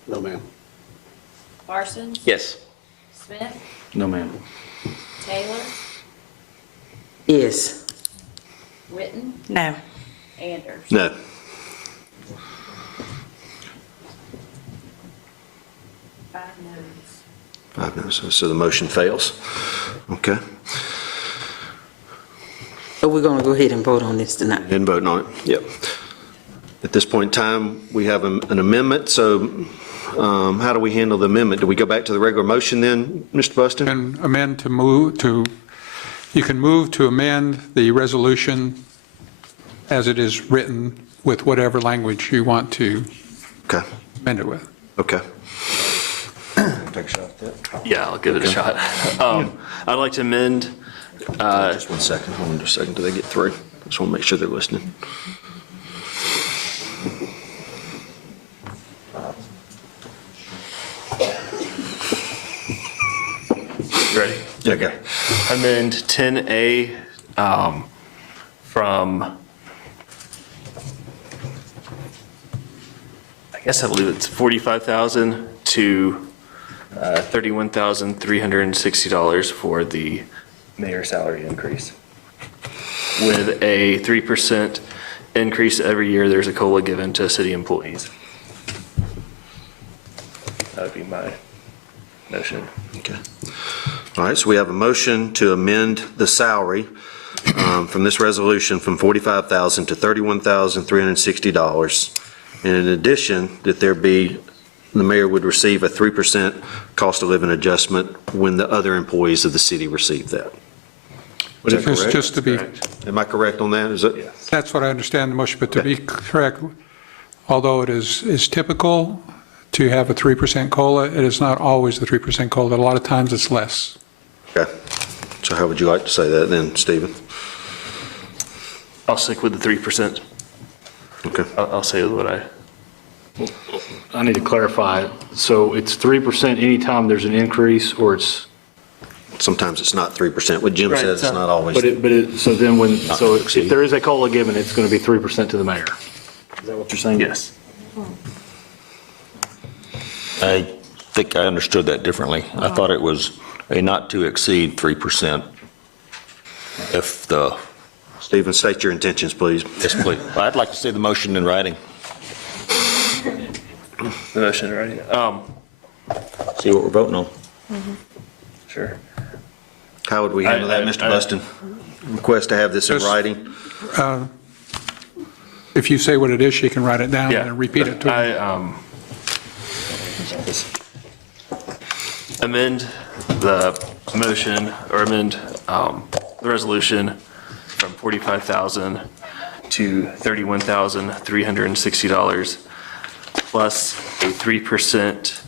No, ma'am. Parsons, Yes. Smith, No, ma'am. Taylor, Yes. Witten, No. Anders. No. Five noes. 5 noes, so the motion fails. Okay. So we're going to go ahead and vote on this tonight. Didn't vote on it. Yep. At this point in time, we have an amendment, so how do we handle the amendment? Do we go back to the regular motion then, Mr. Buston? And amend to move to, you can move to amend the resolution as it is written with whatever language you want to Okay. amend it with. Okay. Take a shot at that. Yeah, I'll give it a shot. I'd like to amend, Just 1 second. Hold on just a second till they get through. Just want to make sure they're listening. ready? Okay. Amend 10A from, I guess I believe it's 45,000 to $31,360 for the mayor's salary increase. With a 3% increase every year, there's a COLA given to city employees. That would be my motion. Okay. All right, so we have a motion to amend the salary from this resolution from $45,000 to $31,360. And in addition, that there be, the mayor would receive a 3% cost of living adjustment when the other employees of the city receive that. Is that correct? Just to be, Am I correct on that? Is it? that's what I understand the motion, but to be correct, although it is typical to have a 3% COLA, it is not always the 3% COLA. A lot of times it's less. Okay. So how would you like to say that then, Stephen? I'll stick with the 3%. Okay. I'll say what I need to clarify. So it's 3% anytime there's an increase, or it's, Sometimes it's not 3%. What Jim Right, says, it's so- not always. so then when, so if exceed. there is a COLA given, it's going to be 3% to the mayor. Is that what you're saying? yes. I think I understood that differently. I thought it was a not to exceed 3%. If the, Stephen, state your intentions, please. yes, please. I'd like to see the motion in writing. The motion, right? See what we're voting on. Sure. How would we handle that, Mr. Buston? Request to have this in Just- writing? If you say what it is, she can write it down Yeah. and repeat it to her. Amend the motion, or amend the resolution from $45,000 to $31,360 plus a 3%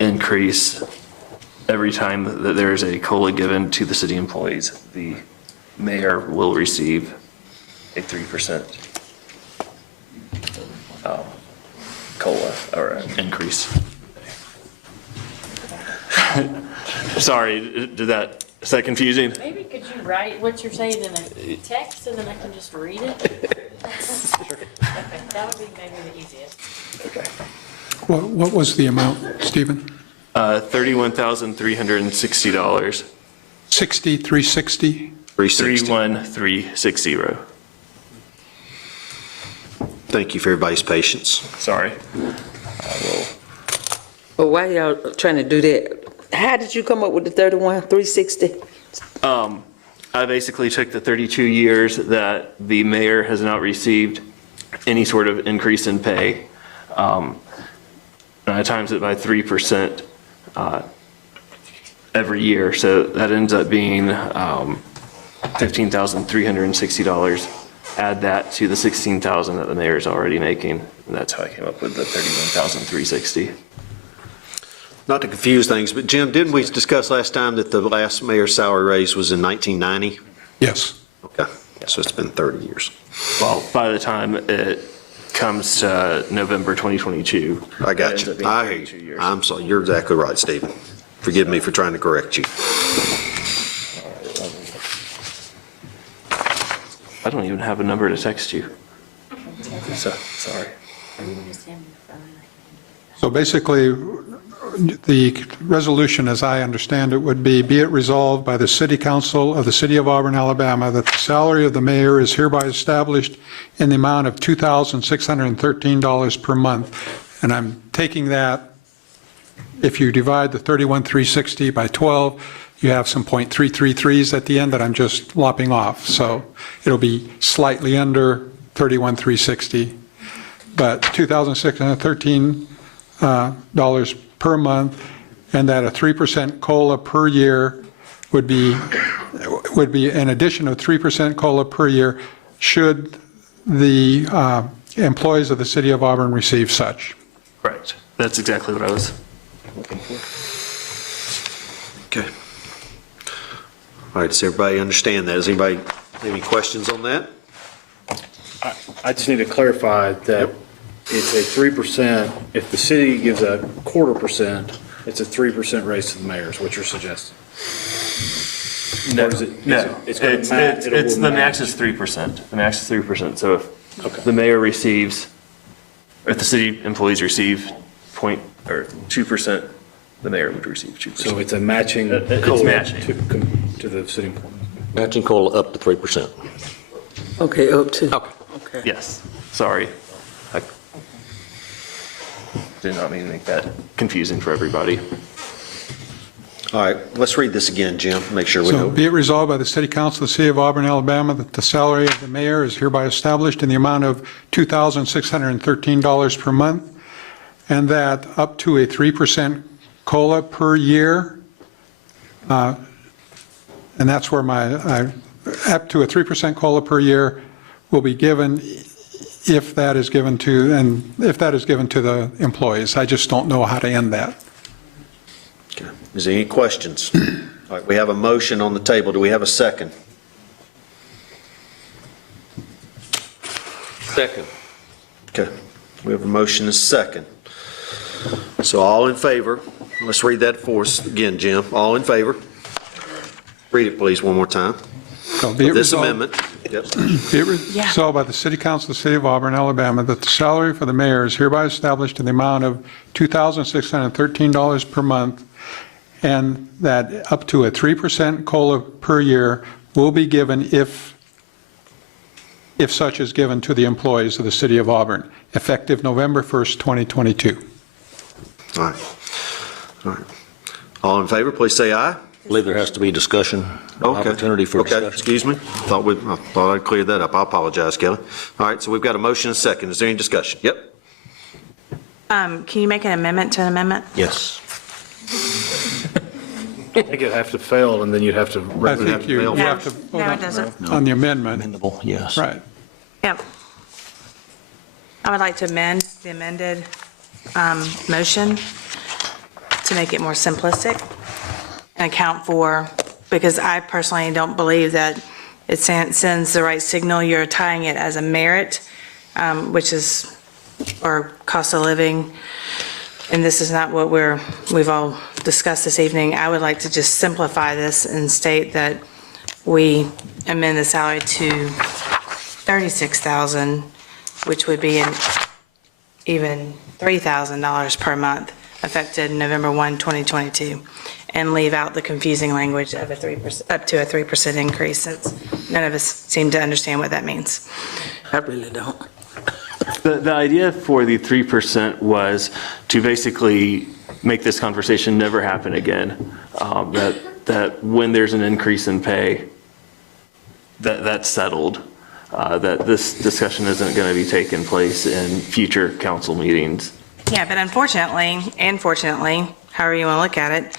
increase every time that there is a COLA given to the city employees. The mayor will receive a 3% COLA or increase. Sorry, is that confusing? Maybe could you write what you're saying in a text and then I can just read it? Okay, that would be maybe the easiest. Okay. What was the amount, Stephen? $31,360. 360? 360. 31360. Thank you for everybody's patience. Sorry. Well, why y'all trying to do that? How did you come up with the 31,360? I basically took the 32 years that the mayor has not received any sort of increase in pay, and I times it by 3% every year. So that ends up being $15,360. Add that to the $16,000 that the mayor is already making, and that's how I came up with the $31,360. Not to confuse things, but Jim, didn't we discuss last time that the last mayor's salary raise was in 1990? Yes. Okay, so it's been 30 years. Well, by the time it comes to November 2022. I got you. I hear you. I'm sorry. You're exactly right, Stephen. Forgive me for trying to correct you. I don't even have a number to text you. So, sorry. So basically, the resolution, as I understand it, would be it resolved by the City Council of the City of Auburn, Alabama, that the salary of the mayor is hereby established in the amount of $2,613 per month. And I'm taking that, if you divide the 31,360 by 12, you have some .333s at the end that I'm just lopping off. So it'll be slightly under 31,360, but $2,613 dollars per month, and that a 3% COLA per year would be an addition of 3% COLA per year should the employees of the City of Auburn receive such. Correct. That's exactly what I was looking for. Okay. All right, does everybody understand that? Does anybody have any questions on that? I just need to clarify that it's a 3%, if the city gives a 0.25%, it's a 3% raise to the mayor, is what you're suggesting? No, Or is it- no. it's gonna It's match- it will the max match? is 3%. The max is 3%. So if Okay. the mayor receives, if the city employees receive 2%, the mayor would receive 2%. So it's a matching It's COLA matching. to the city employees. Matching COLA up to 3%. Okay, up to. Okay. Yes, sorry. I did not mean to make that confusing for everybody. All right, let's read this again, Jim, make sure we So know. be it resolved by the City Council of the City of Auburn, Alabama, that the salary of the mayor is hereby established in the amount of $2,613 per month, and that up to a 3% COLA per year, and that's where up to a 3% COLA per year will be given if that is given to the employees. I just don't know how to end that. Okay. Is there any questions? All right, we have a motion on the table. Do we have a second? Second. Okay, we have a motion and a second. So all in favor, let's read that for us again, Jim. All in favor? Read it, please, one more time. So be it This resolved- amendment. Yep. Be it resolved by the City Council of the City of Auburn, Alabama, that the salary for the mayor is hereby established in the amount of $2,613 per month, and that up to a 3% COLA per year will be given if such is given to the employees of the City of Auburn, effective November 1st, 2022. All right. All right. All in favor, please say aye. I believe there has to be discussion, Okay. opportunity for Okay, discussion. excuse me. I thought I'd cleared that up. I apologize, Kelly. All right, so we've got a motion and a second. Is there any discussion? Yep. Can you make an amendment to an amendment? Yes. I think it'd have to fail, and then you'd have to. I think you No, have to vote no, it doesn't. on the amendment. Amendable, yes. Right. Yep. I would like to amend the amended motion to make it more simplistic and account for, because I personally don't believe that it sends the right signal. You're tying it as a merit, which is, or cost of living, and this is not what we've all discussed this evening. I would like to just simplify this and state that we amend the salary to $36,000, which would be an even $3,000 per month, effective November 1, 2022, and leave out the confusing language of a 3%, up to a 3% increase, since none of us seem to understand what that means. I really don't. The idea for the 3% was to basically make this conversation never happen again. That when there's an increase in pay, that's settled. That this discussion isn't going to be taking place in future council meetings. Yeah, but unfortunately, and fortunately, however you want to look at it,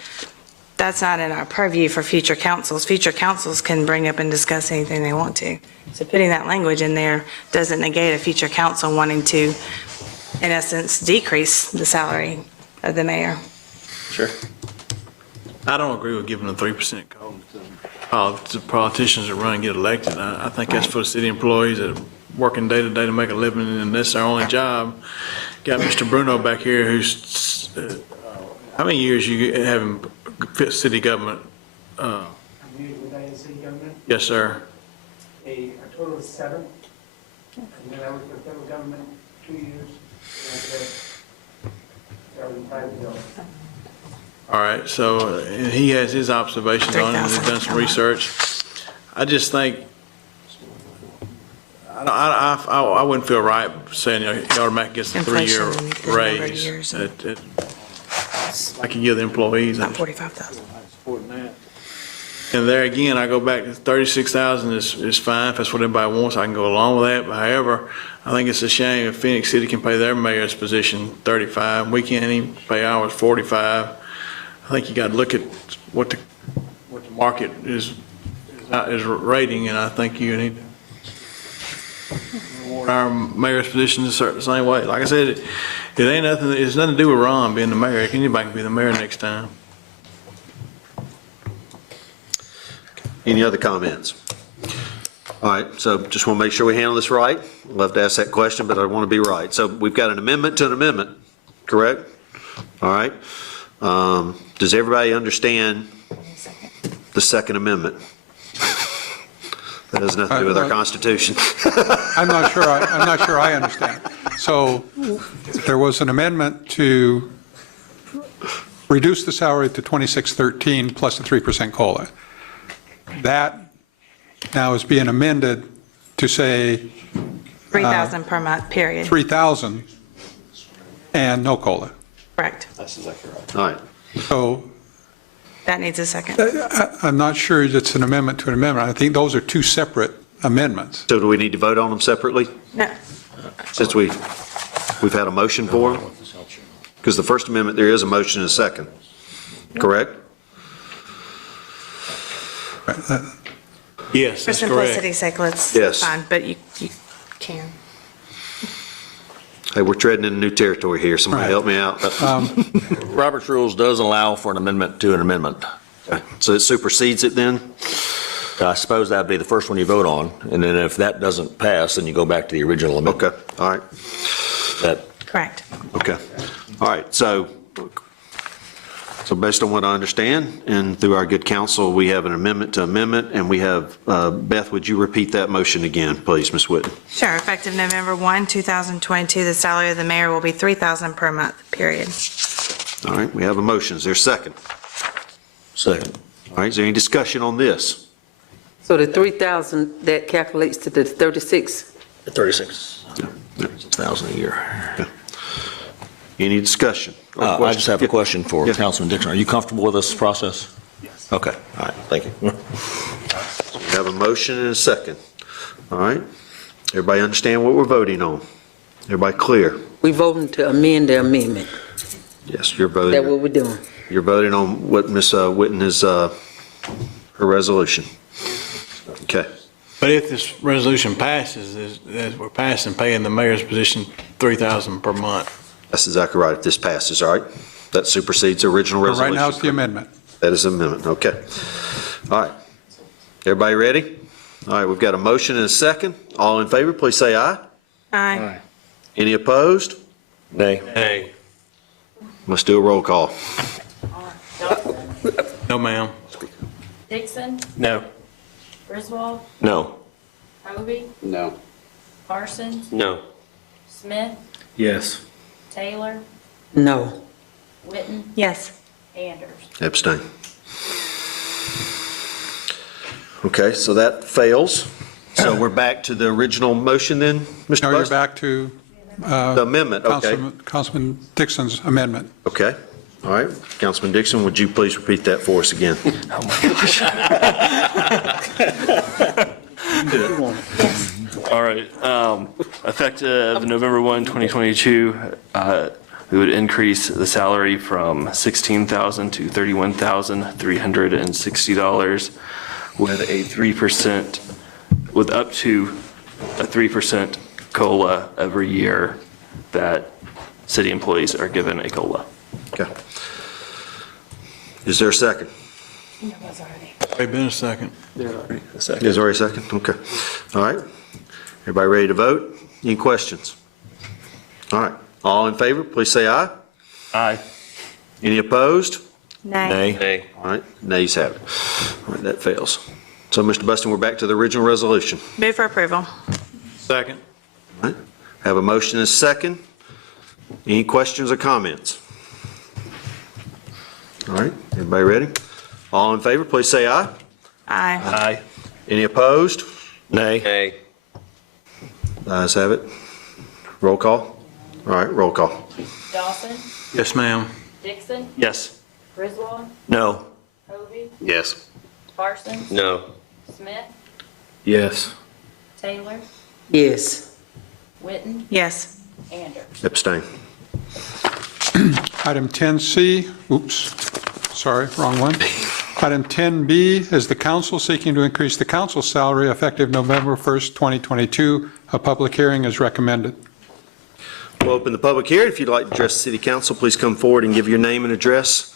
that's not in our purview for future councils. Future councils can bring up and discuss anything they want to. So putting that language in there doesn't negate a future council wanting to, in essence, decrease the salary of the mayor. Sure. I don't agree with giving a 3% COLA to politicians that run and get elected. I think that's for the city employees that are working day to day to make a living, and that's their only job. Got Mr. Bruno back here who's, how many years you have in city government? City government, Yes, sir. a total of 7. And then I worked for federal government 2 years. And I was in private building. All right, so he has his observations on it, and he's done some research. I just think, I wouldn't feel right saying he automatically gets a 3-year Inflation, you could number raise. years. I can give the employees. Not 45,000. And there again, I go back to 36,000 is fine, if that's what everybody wants, I can go along with that. But however, I think it's a shame if Phoenix City can pay their mayor's position 35, we can't even pay ours 45. I think you got to look at what the market is rating, and I think you need to reward our mayor's position the same way. Like I said, it ain't nothing, it's nothing to do with Ron being the mayor. Anybody can be the mayor next time. Any other comments? All right, so just want to make sure we handle this right. Love to ask that question, but I want to be right. So we've got an amendment to an amendment, correct? All right. Does everybody understand the Second Amendment? That has nothing to do with our Constitution. I'm not sure I understand. So there was an amendment to reduce the salary to $26.13 plus a 3% COLA. That now is being amended to say 3,000 per month, period. 3,000 and no COLA. Correct. That's exactly right. All right. So That needs a second. I'm not sure it's an amendment to an amendment. I think those are two separate amendments. So do we need to vote on them separately, No. since we've had a motion for them? Because the First Amendment, there is a motion and a second, correct? Yes, For that's correct. simplicity's sake, let's, Yes. fine, but you can. Hey, we're treading in new territory here. Somebody Right. help me out. Robert's rules does allow for an amendment to an amendment. So it supersedes it then? I suppose that'd be the first one you vote on, and then if that doesn't pass, then you go back to the original amendment. Okay, all right, Correct. okay. All right, so based on what I understand, and through our good counsel, we have an amendment to amendment, and we have, Beth, would you repeat that motion again, please, Ms. Whitten? Sure, effective November 1, 2022, the salary of the mayor will be $3,000 per month, period. All right, we have a motion. Is there a second? Second. All right, is there any discussion on this? So the 3,000, that calculates to the 36? 36,000 a year. Any discussion? or I question? just have a question for Yes. Councilman Dixon. Are you comfortable with this process? Yes. Okay, all right, thank you. We have a motion and a second. All right, everybody understand what we're voting on? Everybody clear? We voting to amend the amendment. Yes, you're That voting. what we're doing? You're voting on what Ms. Whitten is, her resolution. Okay, But if this resolution passes, we're passing, paying the mayor's position $3,000 per month. that's exactly right. If this passes, all right? That supersedes the original But resolution. right now, it's the amendment. That is an amendment, okay. All right. Everybody ready? All right, we've got a motion and a second. All in favor, please say aye. Aye. Any opposed? Nay. Hey. Let's do a roll call. Johnson, No, ma'am. Dixon, No. Griswold, No. Hovey, No. Parsons, No. Smith, Yes. Taylor, No. Witten, Yes. Anders. Abstain. Okay, so that fails. So we're back to the original motion then, Mr. Now you're Buxton? back to The amendment, okay. Councilman Dixon's amendment. Okay. All right. Councilman Dixon, would you please repeat that for us again? Oh, my gosh. All right. Effective November 1, 2022, we would increase the salary from $16,000 to $31,360 with a 3%, with up to a 3% COLA every year that city employees are given a COLA. Okay. Is there a second? Already been a second. There's already a second? Okay. All right. Everybody ready to vote? Any questions? All right. All in favor, please say aye. Aye. Any opposed? Nay. Nay. All right. Nays have it. All right, that fails. So, Mr. Buston, we're back to the original resolution. Move for approval. Second. All right. Have a motion and a second. Any questions or comments? All right. Everybody ready? All in favor, please say aye. Aye. Aye. Any opposed? Nay. Nay. Ayes have it. Roll call. All right, roll call. Dawson, Yes, ma'am. Dixon, Yes. Griswold, No. Hovey, Yes. Parsons, No. Smith, Yes. Taylor, Yes. Witten, Yes. Anders. Abstain. Item 10C, oops, sorry, wrong one. Item 10B is the council seeking to increase the council's salary effective November 1st, 2022. A public hearing is recommended. We'll open the public hearing. If you'd like to address the city council, please come forward and give your name and address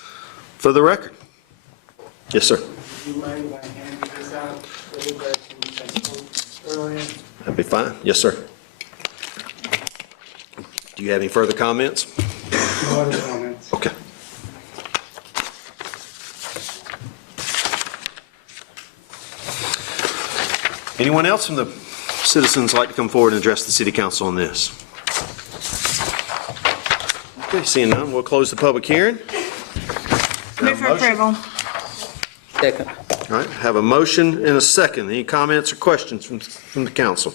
for the record. Yes, sir. Do you mind if I hand this out for the person that spoke earlier? That'd be fine. Yes, sir. Do you have any further comments? No other comments. Okay. Anyone else from the citizens like to come forward and address the city council on this? Okay, seeing none, we'll close the public hearing. Move for approval. Second. All right, have a motion and a second. Any comments or questions from the council?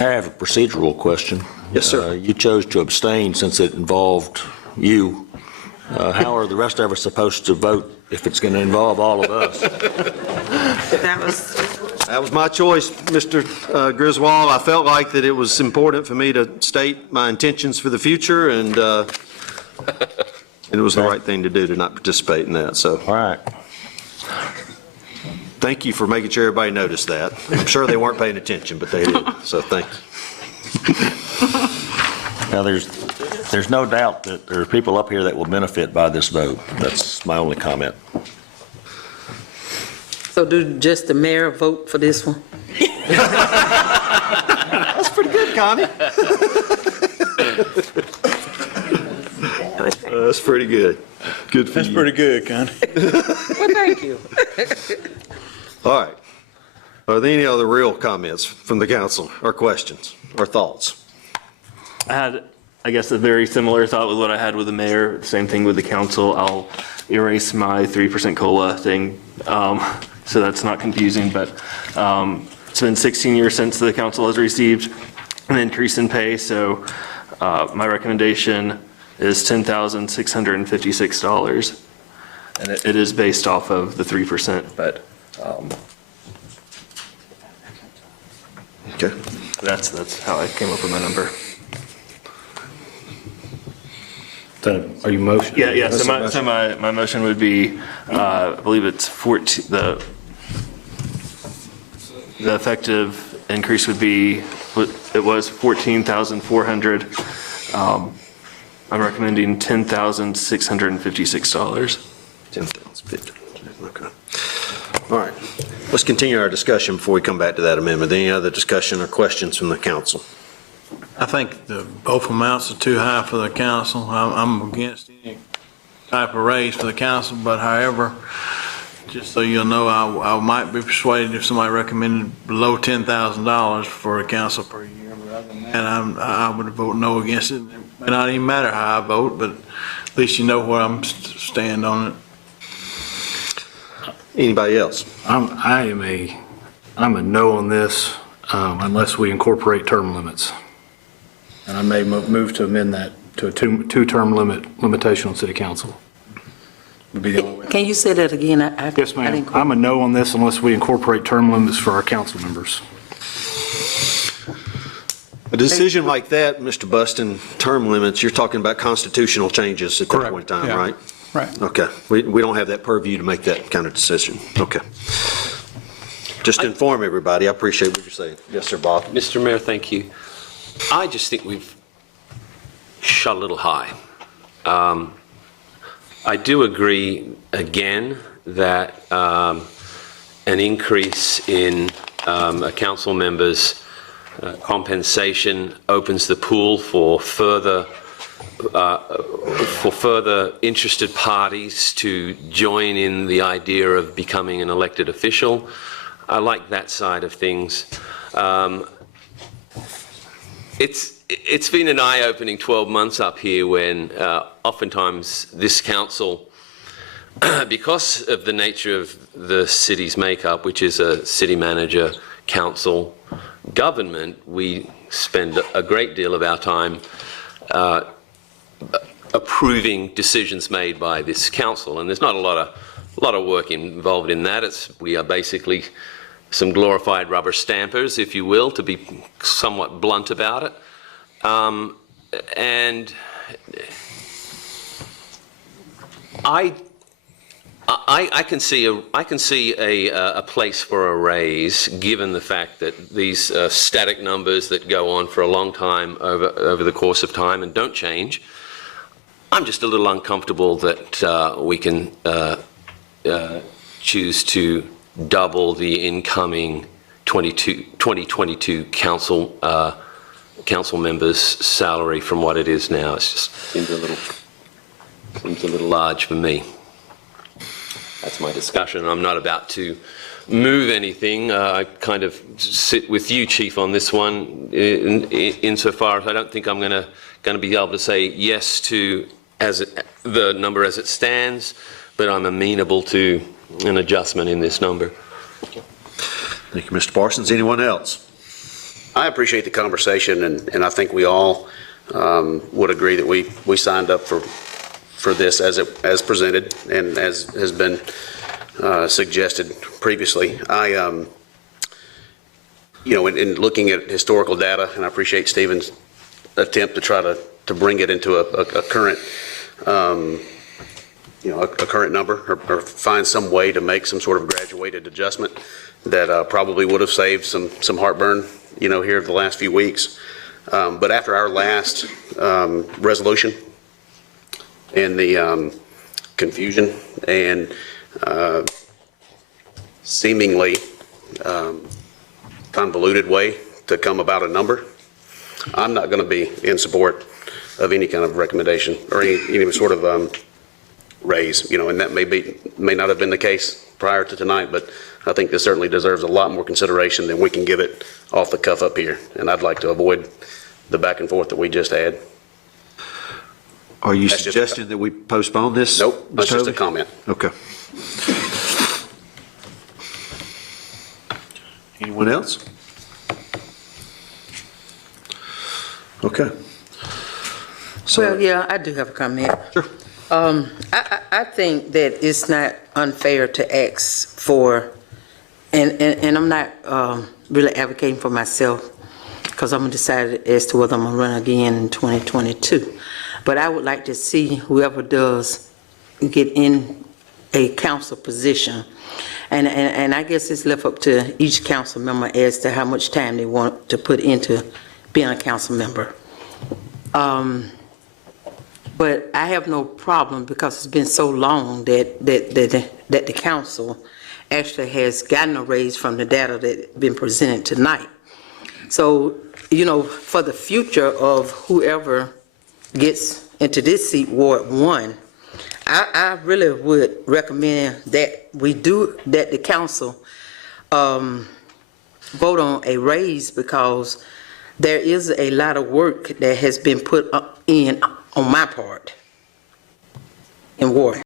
I have a procedural question. Yes, sir. You chose to abstain since it involved you. How are the rest of us supposed to vote if it's going to involve all of us? That was my choice, Mr. Griswold. I felt like that it was important for me to state my intentions for the future, and it was the right thing to do to not participate in that, so. All right. Thank you for making sure everybody noticed that. I'm sure they weren't paying attention, but they did, so thank you. Now, there's no doubt that there are people up here that will benefit by this vote. That's my only comment. So do just the mayor vote for this one? That's pretty good, Connie. That's pretty good. Good for That's you. pretty good, Connie. Well, thank you. All right. Are there any other real comments from the council, or questions, or thoughts? I had, I guess, a very similar thought with what I had with the mayor. Same thing with the council. I'll erase my 3% COLA thing, so that's not confusing. But it's been 16 years since the council has received an increase in pay. So my recommendation is $10,656, and it is based off of the 3%. But okay, that's how I came up with my number. So are you motioning? Yeah, so my motion would be, I believe it's 14, the effective increase would be, it was 14,400. I'm recommending $10,656. $10,050. Okay. All right. Let's continue our discussion before we come back to that amendment. Any other discussion or questions from the council? I think both amounts are too high for the council. I'm against any type of raise for the council, but however, just so you'll know, I might be persuaded if somebody recommended below $10,000 for the council per year. But other than that, I would vote no against it. It may not even matter how I vote, but at least you know where I'm stand on it. Anybody else? I'm a no on this unless we incorporate term limits. And I may move to amend that to a two-term limitation on city council. Would be the only way. Can you say that again? Yes, ma'am. I'm a no on this unless we incorporate term limits for our council members. A decision like that, Mr. Buston, term limits, you're talking about constitutional changes at that Correct. point in time, Yeah. right? Right. Okay. We don't have that purview to make that kind of decision. Okay. Just to inform everybody, I appreciate what you're saying. Yes, sir, Bob. Mr. Mayor, thank you. I just think we've shot a little high. I do agree, again, that an increase in a council member's compensation opens the pool for further interested parties to join in the idea of becoming an elected official. I like that side of things. It's been an eye-opening 12 months up here when oftentimes this council, because of the nature of the city's makeup, which is a city manager, council, government, we spend a great deal of our time approving decisions made by this council, and there's not a lot of work involved in that. We are basically some glorified rubber stampers, if you will, to be somewhat blunt about it. And I can see a place for a raise, given the fact that these static numbers that go on for a long time over the course of time and don't change. I'm just a little uncomfortable that we can choose to double the incoming 2022 council members' salary from what it is now. It just seems a little large for me. That's my discussion. I'm not about to move anything. I kind of sit with you, Chief, on this one, insofar as I don't think I'm going to be able to say yes to the number as it stands, but I'm amenable to an adjustment in this number. Thank you, Mr. Parsons. Anyone else? I appreciate the conversation, and I think we all would agree that we signed up for this as presented and as has been suggested previously. In looking at historical data, and I appreciate Stephen's attempt to try to bring it into a current, a current number or find some way to make some sort of graduated adjustment that probably would have saved some heartburn, here the last few weeks. But after our last resolution and the confusion and seemingly convoluted way to come about a number, I'm not going to be in support of any kind of recommendation or any sort of raise, and that may not have been the case prior to tonight, but I think this certainly deserves a lot more consideration than we can give it off the cuff up here, and I'd like to avoid the back and forth that we just had. Are you suggesting that we postpone this? Nope, that's just a comment. Okay. Anyone else? Okay. Well, yeah, I do have a comment. Sure. I think that it's not unfair to ask for, and I'm not really advocating for myself, because I'm decided as to whether I'm going to run again in 2022. But I would like to see whoever does get in a council position. And I guess it's left up to each council member as to how much time they want to put into being a council member. But I have no problem, because it's been so long that the council actually has gotten a raise from the data that's been presented tonight. So, for the future of whoever gets into this seat, Ward 1, I really would recommend that that the council vote on a raise, because there is a lot of work that has been put in on my part in Ward.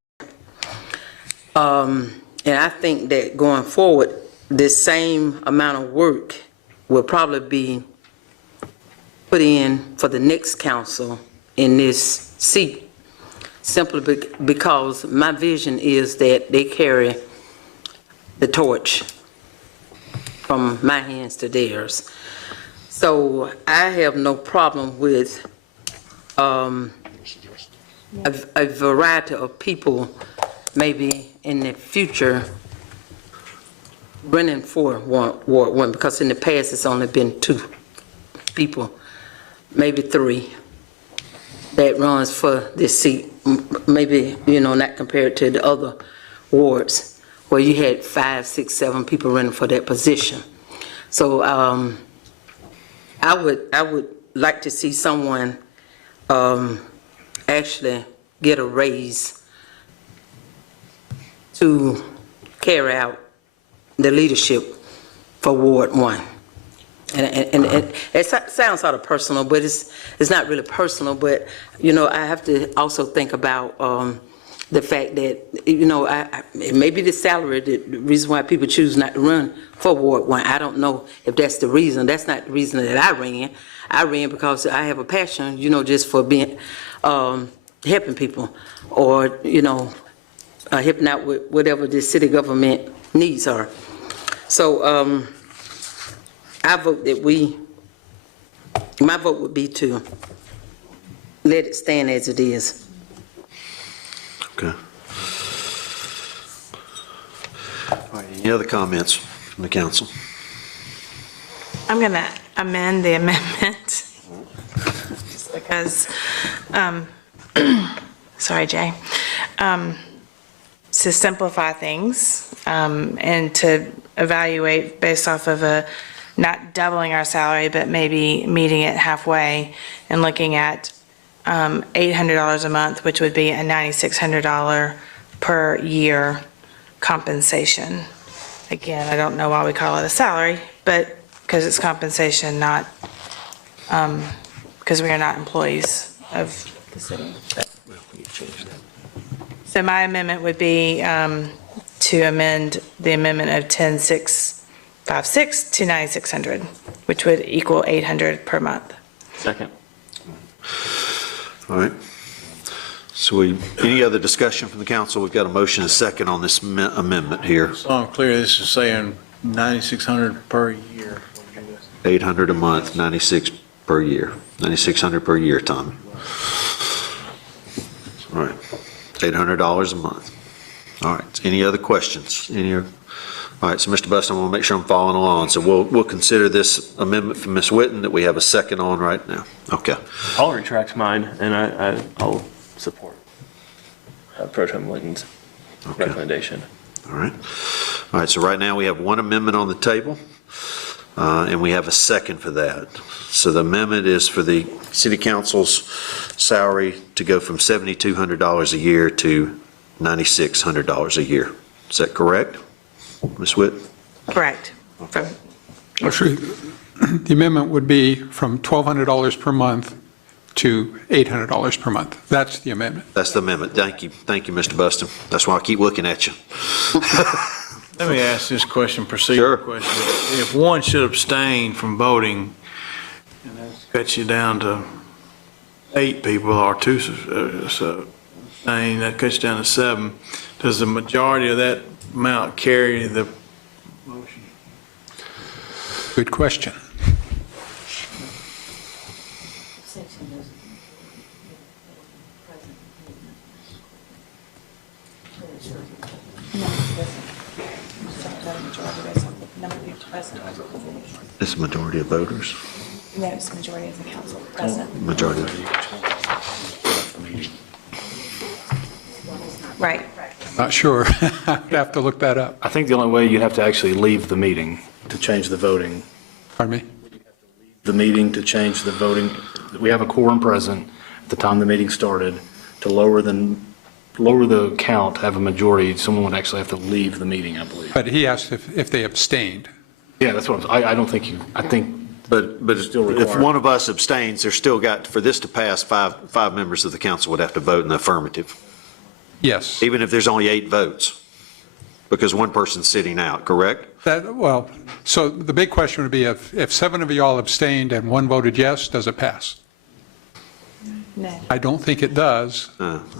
And I think that going forward, this same amount of work will probably be put in for the next council in this seat, simply because my vision is that they carry the torch from my hands to theirs. So I have no problem with a variety of people maybe in the future running for Ward 1, because in the past it's only been 2 people, maybe 3, that runs for this seat. Maybe, not compared to the other wards where you had 5, 6, 7 people running for that position. So I would like to see someone actually get a raise to carry out the leadership for Ward 1. And it sounds sort of personal, but it's not really personal. But, I have to also think about the fact that, it may be the salary, the reason why people choose not to run for Ward 1. I don't know if that's the reason. That's not the reason that I ran. I ran because I have a passion, just for being, helping people, or, helping out with whatever the city government needs are. So I vote that my vote would be to let it stand as it is. Okay. All right, any other comments from the council? I'm going to amend the amendment just because, sorry, Jay, to simplify things and to evaluate based off of not doubling our salary, but maybe meeting it halfway and looking at $800 a month, which would be a $9,600 per year compensation. Again, I don't know why we call it a salary, but because it's compensation, not because we are not employees of the city. So my amendment would be to amend the amendment of 10,656 to 9,600, which would equal $800 per month. Second. All right. So any other discussion from the council? We've got a motion and a second on this amendment here. So I'm clear, this is saying 9,600 per year. 800 a month, 96 per year, 9,600 per year, Tommy. All right, $800 a month. All right, any other questions? All right, so Mr. Buston, I want to make sure I'm following along. So we'll consider this amendment from Ms. Witten that we have a second on right now. Okay. I'll retract mine, and I'll support Pro Tem Witten's recommendation. All right. All right, so right now we have one amendment on the table, and we have a second for that. So the amendment is for the city council's salary to go from $7,200 a year to $9,600 a year. Is that correct, Ms. Witt? Correct. Actually, the amendment would be from $1,200 per month to $800 per month. That's the amendment. That's the amendment. Thank you. Thank you, Mr. Buston. That's why I keep looking at you. Let me ask this question, procedural question. If one should abstain from voting, and that cuts you down to 8 people, or 2 abstain, that cuts you down to 7, does the majority of that amount carry the motion? Good question. It's the majority of voters. No, it's the majority of the council present. Majority. Right. Not sure. I'd have to look that up. I think the only way you'd have to actually leave the meeting to change the voting. Pardon me? The meeting to change the voting. We have a quorum present at the time the meeting started. To lower the count, have a majority, someone would actually have to leave the meeting, I believe. But he asked if they abstained. Yeah, that's what I don't think I think. But if one of us abstains, there's still got, for this to pass, five members of the council would have to vote in the affirmative. Yes. Even if there's only 8 votes. because one person's sitting out, correct? Well, so the big question would be if 7 of y'all abstained and 1 voted yes, does it pass? No. I don't think it does,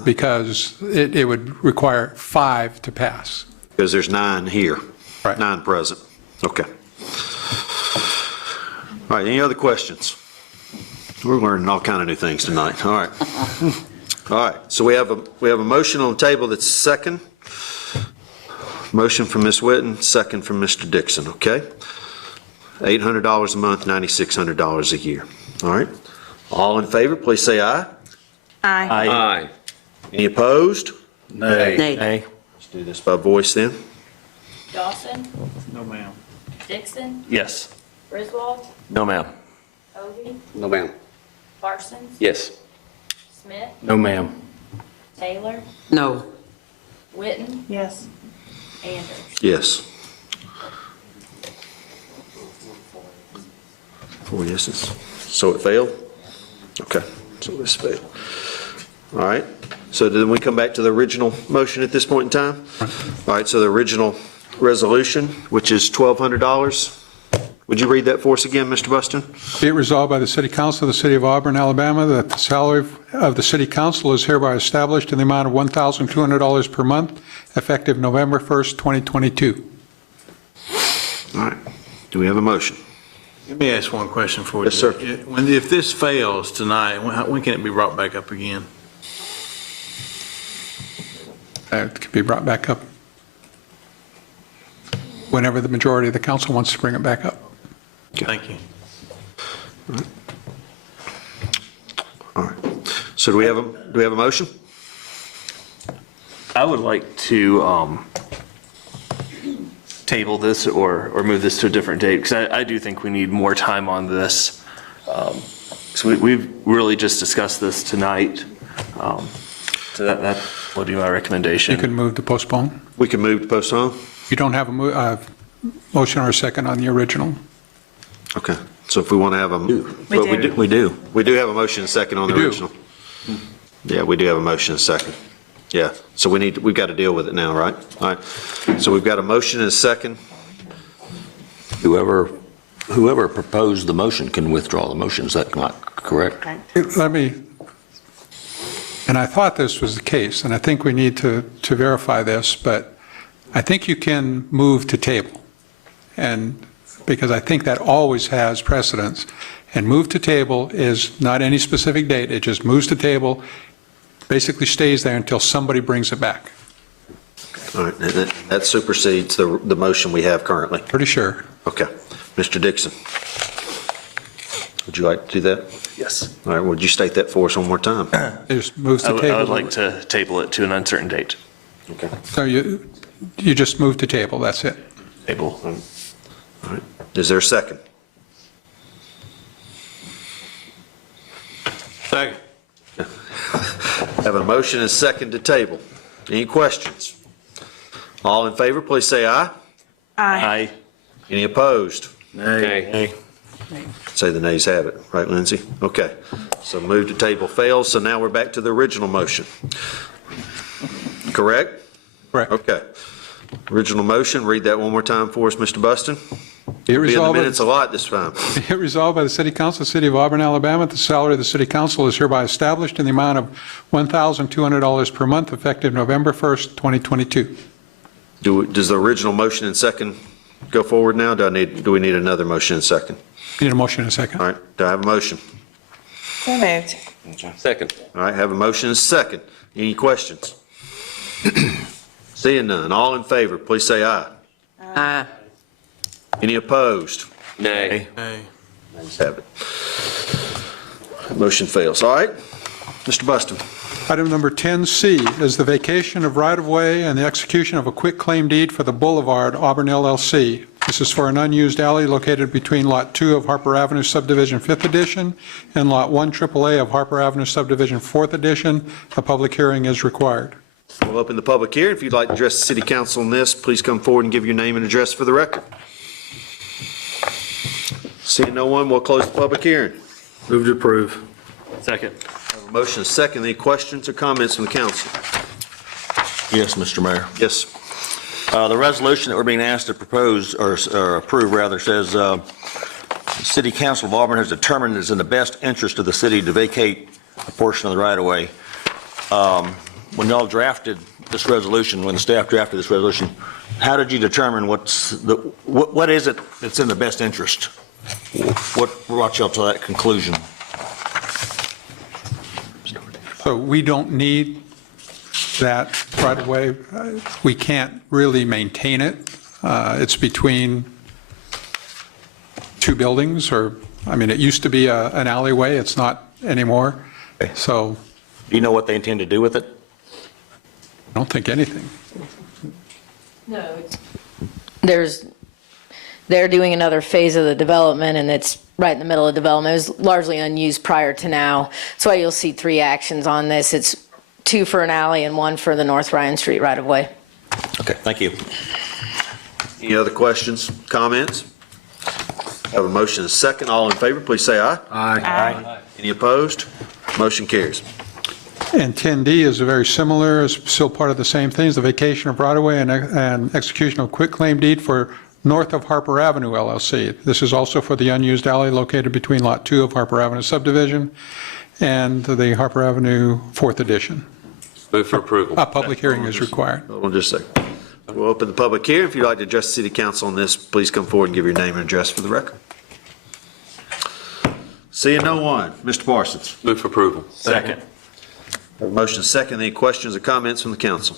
because it would require 5 to pass. Because there's 9 here. Right. 9 present. Okay. All right, any other questions? We're learning all kind of new things tonight. All right. All right, so we have a motion on the table that's second. Motion from Ms. Witten, second from Mr. Dixon, okay? $800 a month, $9,600 a year. All right. All in favor, please say aye. Aye. Aye. Any opposed? Nay. Nay. Let's do this by voice then. Dawson, No, ma'am. Dixon, Yes. Griswold, No, ma'am. Hovey, No, ma'am. Parsons, Yes. Smith, No, ma'am. Taylor, No. Witten, Yes. Anders. Yes. 4 yeses. So it failed? Okay, so this failed. All right, so then we come back to the original motion at this point in time? All right, so the original resolution, which is $1,200. Would you read that for us again, Mr. Buston? Be it resolved by the City Council of the City of Auburn, Alabama, that the salary of the City Council is hereby established in the amount of $1,200 per month, effective November 1st, 2022. All right, do we have a motion? Let me ask one question for you. Yes, sir. If this fails tonight, when can it be brought back up again? It can be brought back up whenever the majority of the council wants to bring it back up. Thank you. All right, so do we have a motion? I would like to table this or move this to a different date, because I do think we need more time on this. So we've really just discussed this tonight. So that would be my recommendation. You can move to postpone. We can move to postpone? You don't have a motion or a second on the original. Okay, so if we want to have a. We do. We do. We do have a motion and second on the We do. original. Yeah, we do have a motion and second. Yeah, so we've got to deal with it now, right? All right, so we've got a motion and a second. Whoever proposed the motion can withdraw the motion. Is that not correct? And I thought this was the case, and I think we need to verify this, but I think you can move to table. And because I think that always has precedence. And move to table is not any specific date, it just moves to table, basically stays there until somebody brings it back. All right, and that supersedes the motion we have currently. Pretty sure. Okay, Mr. Dixon, would you like to do that? Yes. All right, would you state that for us one more time? It just moves to I table. would like to table it to an uncertain date. Okay. So you just move to table, that's it. Table. All right, is there a second? Second. Have a motion and a second to table. Any questions? All in favor, please say aye. Aye. Any opposed? Nay. Say the nays have it, right, Lindsay? Okay, so move to table fails, so now we're back to the original motion. Correct? Correct. Okay. Original motion, read that one more time for us, Mr. Buston. Be it Be in the resolved by minutes a lot this time. Be it resolved by the City Council, City of Auburn, Alabama, that the salary of the City Council is hereby established in the amount of $1,200 per month, effective November 1st, 2022. Does the original motion and second go forward now? Do we need another motion and second? Need a motion and a second. All right, do I have a motion? So moved. Second. All right, have a motion and a second. Any questions? Seeing none, all in favor, please say aye. Aye. Any opposed? Nay. Ayes have it. Motion fails. All right, Mr. Buston. Item number 10C is the vacation of right-of-way and the execution of a quitclaim deed for the Boulevard Auburn LLC. This is for an unused alley located between Lot 2 of Harper Avenue Subdivision 5th Edition and Lot 1 AAA of Harper Avenue Subdivision 4th Edition. A public hearing is required. We'll open the public hearing. If you'd like to address the City Council on this, please come forward and give your name and address for the record. Seeing no one, we'll close the public hearing. Move to approve. Second. Have a motion and a second. Any questions or comments from the council? Yes, Mr. Mayor. Yes. The resolution that we're being asked to propose, or approve rather, says, the City Council of Auburn has determined it is in the best interest of the city to vacate a portion of the right-of-way. When y'all drafted this resolution, when the staff drafted this resolution, how did you determine what is it that's in the best interest? What brought y'all to that conclusion? So we don't need that right away. We can't really maintain it. It's between two buildings, or, I mean, it used to be an alleyway. It's not anymore. So. Do you know what they intend to do with it? I don't think anything. No. They're doing another phase of the development, and it's right in the middle of development. It was largely unused prior to now. That's why you'll see 3 actions on this. It's 2 for an alley and 1 for the North Ryan Street right-of-way. Okay, thank you. Any other questions, comments? Have a motion and a second. All in favor, please say aye. Aye. Any opposed? Motion carries. And 10D is very similar, is still part of the same things, the vacation of right-of-way and execution of quitclaim deed for North of Harper Avenue LLC. This is also for the unused alley located between Lot 2 of Harper Avenue subdivision and the Harper Avenue 4th Edition. Move for approval. A public hearing is required. Hold on just a second. We'll open the public hearing. If you'd like to address the city council on this, please come forward and give your name and address for the record. Seeing no one, Mr. Parsons. Move for approval. Second. Have a motion and a second. Any questions or comments from the council?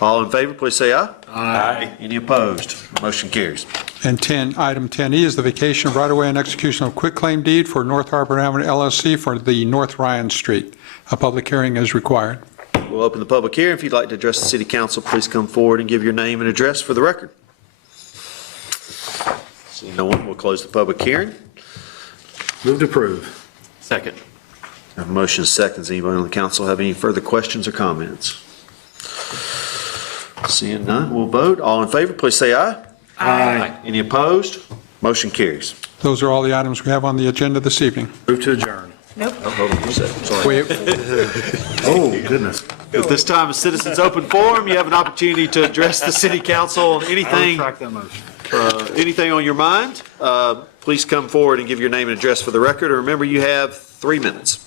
All in favor, please say aye. Aye. Any opposed? Motion carries. And item 10E is the vacation of right-of-way and execution of quitclaim deed for North Harper Avenue LLC for the North Ryan Street. A public hearing is required. We'll open the public hearing. If you'd like to address the city council, please come forward and give your name and address for the record. Seeing no one, we'll close the public hearing. Move to approve. Second. Have a motion and seconds. Anybody on the council have any further questions or comments? Seeing none, we'll vote. All in favor, please say aye. Aye. Any opposed? Motion carries. Those are all the items we have on the agenda this evening. Move to adjourn. Oh, hold on just a second. Sorry. Oh, goodness. At this time, a citizens' open forum, you have an opportunity to address the city council on I anything, retract that motion. anything on your mind. Please come forward and give your name and address for the record. And remember, you have 3 minutes.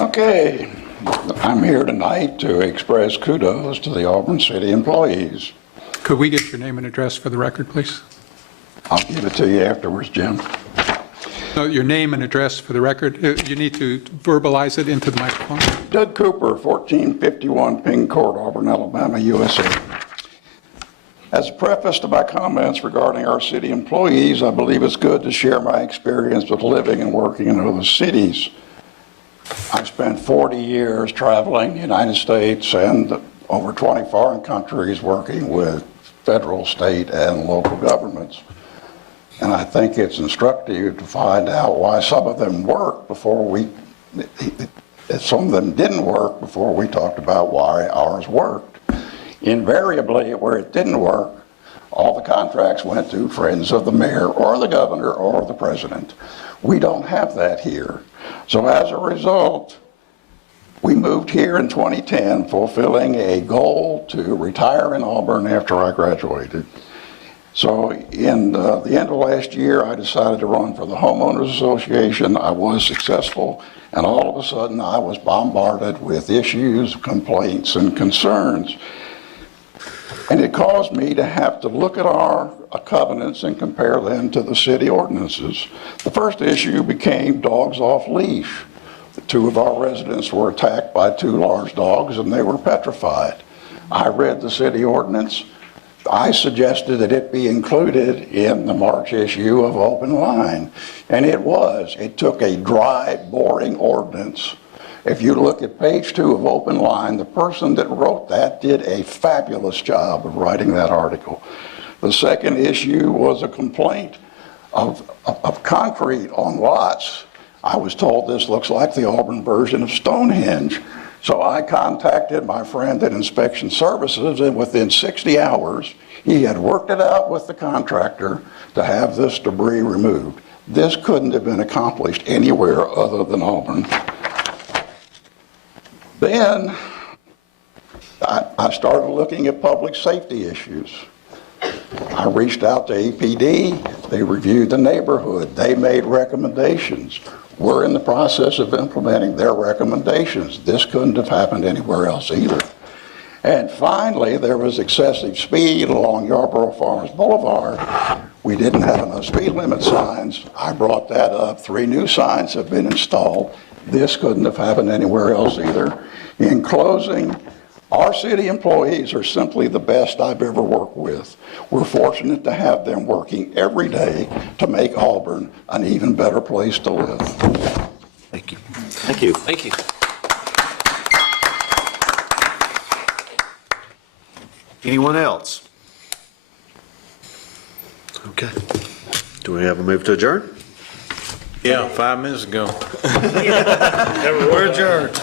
Okay, I'm here tonight to express kudos to the Auburn City employees. Could we get your name and address for the record, please? I'll give it to you afterwards, Jim. No, your name and address for the record. You need to verbalize it into the microphone. Doug Cooper, 1451 Ping Court, Auburn, Alabama, USA. As a preface to my comments regarding our city employees, I believe it's good to share my experience with living and working in other cities. I spent 40 years traveling the United States and over 20 foreign countries working with federal, state, and local governments. And I think it's instructive to find out why some of them worked before some of them didn't work before we talked about why ours worked. Invariably, where it didn't work, all the contracts went to friends of the mayor or the governor or the president. We don't have that here. So as a result, we moved here in 2010, fulfilling a goal to retire in Auburn after I graduated. So in the end of last year, I decided to run for the Homeowners Association. I was successful, and all of a sudden I was bombarded with issues, complaints, and concerns. And it caused me to have to look at our covenants and compare them to the city ordinances. The first issue became dogs off leash. 2 of our residents were attacked by 2 large dogs and they were petrified. I read the city ordinance. I suggested that it be included in the March issue of Open Line, and it was. It took a dry, boring ordinance. If you look at page 2 of Open Line, the person that wrote that did a fabulous job of writing that article. The second issue was a complaint of concrete on lots. I was told this looks like the Auburn version of Stonehenge. So I contacted my friend at Inspection Services, and within 60 hours, he had worked it out with the contractor to have this debris removed. This couldn't have been accomplished anywhere other than Auburn. Then I started looking at public safety issues. I reached out to APD, they reviewed the neighborhood, they made recommendations. We're in the process of implementing their recommendations. This couldn't have happened anywhere else either. And finally, there was excessive speed along Yarborough Farms Boulevard. We didn't have enough speed limit signs. I brought that up. 3 new signs have been installed. This couldn't have happened anywhere else either. In closing, our city employees are simply the best I've ever worked with. We're fortunate to have them working every day to make Auburn an even better place to live. Thank you. Thank you. Thank you. Anyone else? Okay. Do we have a move to adjourn? Yeah, 5 minutes ago. We're adjourned.